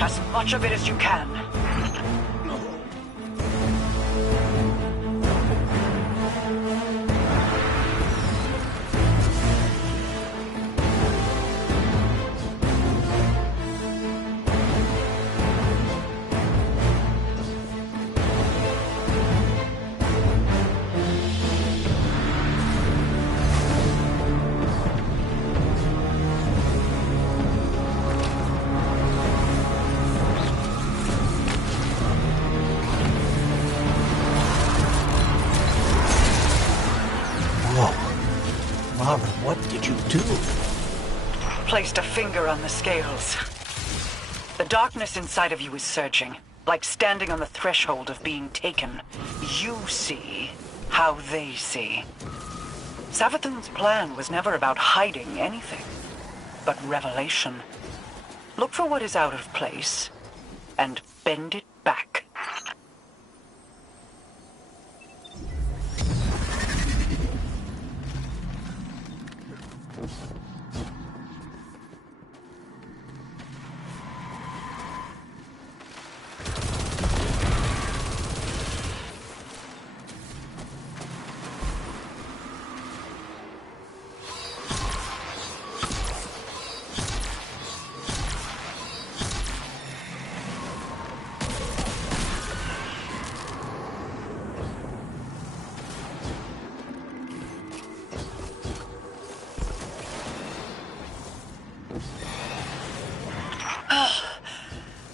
As much of it as you can. What did you do? Placed a finger on the scales. The darkness inside of you is surging, like standing on the threshold of being taken. You see how they see. Savathun's plan was never about hiding anything, but revelation. Look for what is out of place, and bend it back.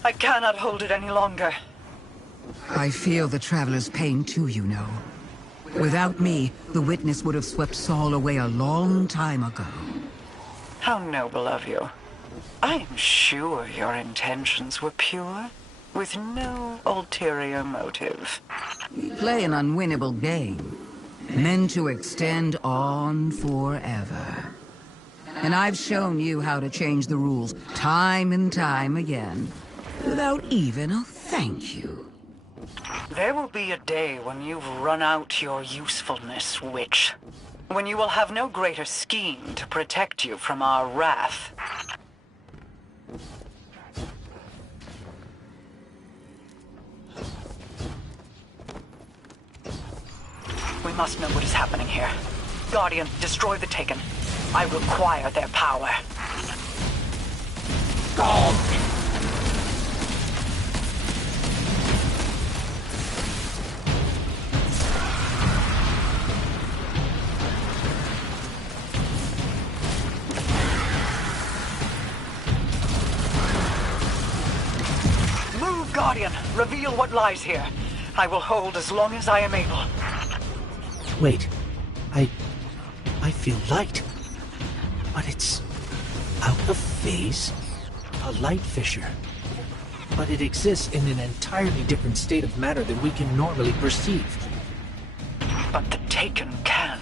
I cannot hold it any longer. I feel the Traveler's pain too, you know. Without me, the Witness would have swept Saul away a long time ago. How noble of you. I am sure your intentions were pure, with no ulterior motive. Play an unwinnable game, meant to extend on forever. And I've shown you how to change the rules time and time again, without even a thank you. There will be a day when you've run out your usefulness, witch. When you will have no greater scheme to protect you from our wrath. We must know what is happening here. Guardian, destroy the Taken. I require their power. Move, Guardian. Reveal what lies here. I will hold as long as I am able. Wait. I feel light. But it's out of phase? A light fissure. But it exists in an entirely different state of matter than we can normally perceive. But the Taken can.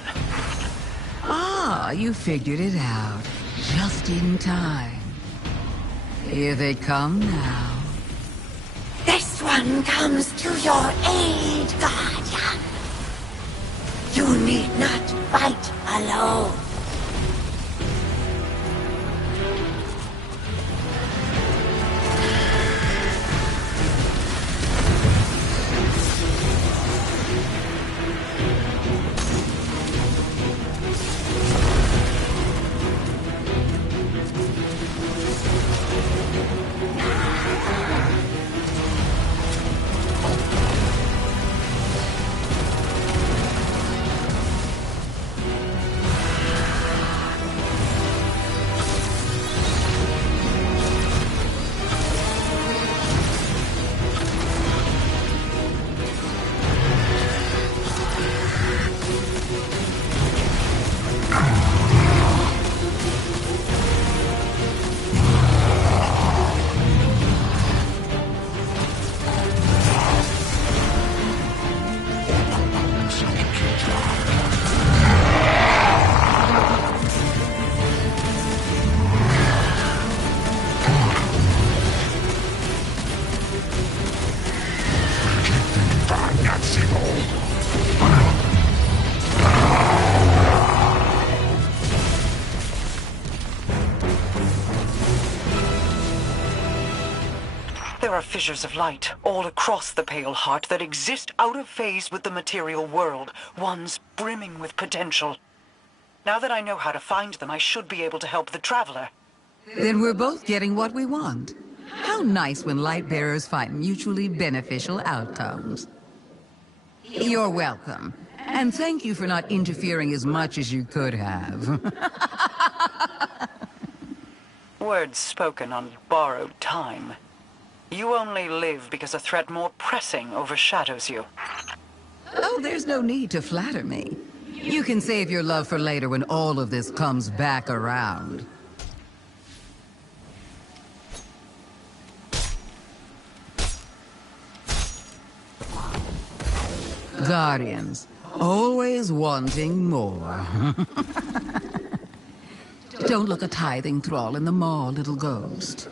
Ah, you figured it out. Just in time. Here they come now. This one comes to your aid, Guardian. You need not fight alone. There are fissures of light all across the Pale Heart that exist out of phase with the material world, ones brimming with potential. Now that I know how to find them, I should be able to help the Traveler. Then we're both getting what we want. How nice when light bearers find mutually beneficial outcomes. You're welcome. And thank you for not interfering as much as you could have. Words spoken on borrowed time. You only live because a threat more pressing overshadows you. Oh, there's no need to flatter me. You can save your love for later when all of this comes back around. Guardians, always wanting more. Don't look a tithing thrall in the maw, little ghost.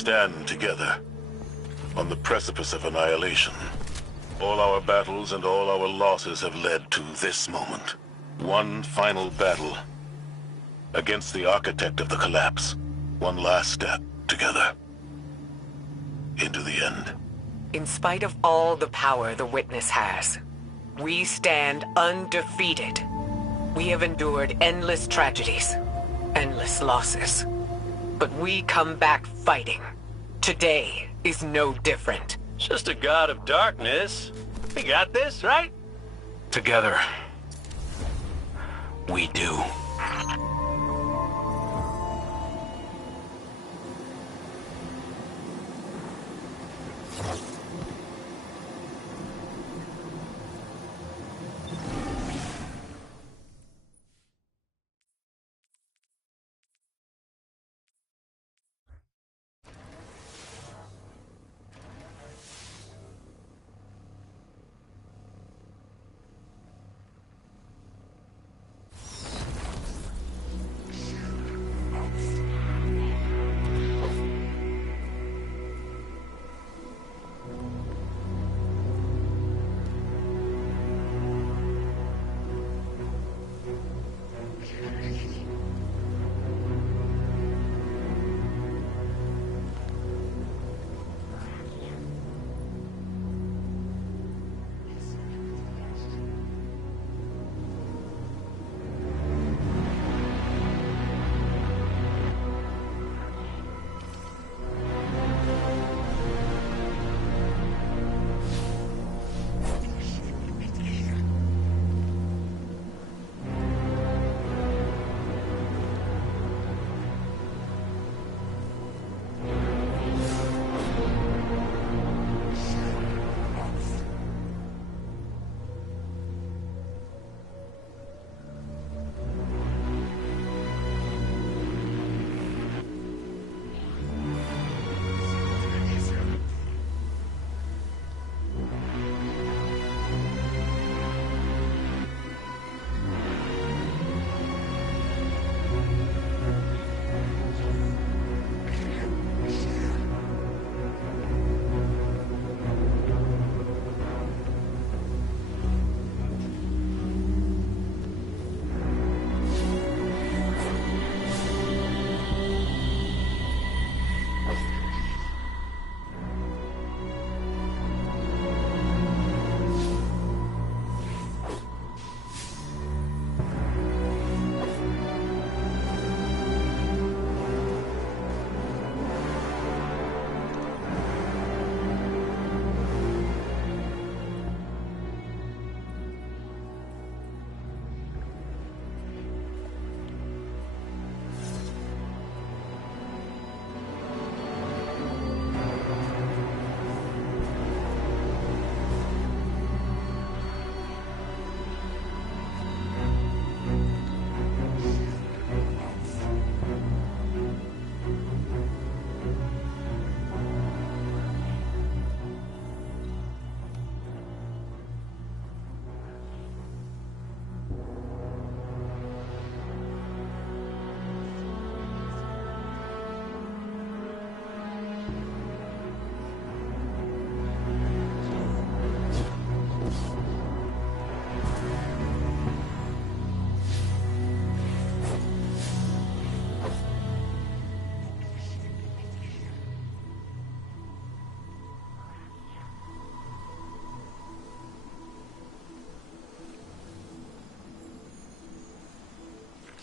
stand together on the precipice of annihilation. All our battles and all our losses have led to this moment. One final battle against the architect of the collapse. One last step together into the end. In spite of all the power the Witness has, we stand undefeated. We have endured endless tragedies, endless losses. But we come back fighting. Today is no different. It's just a god of darkness. We got this, right? Together, we do.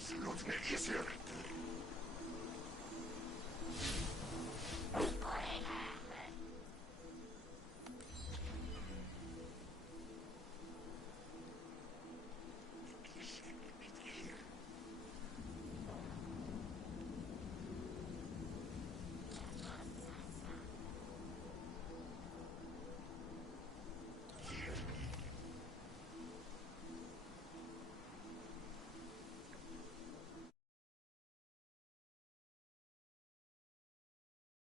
Absolutnie easier.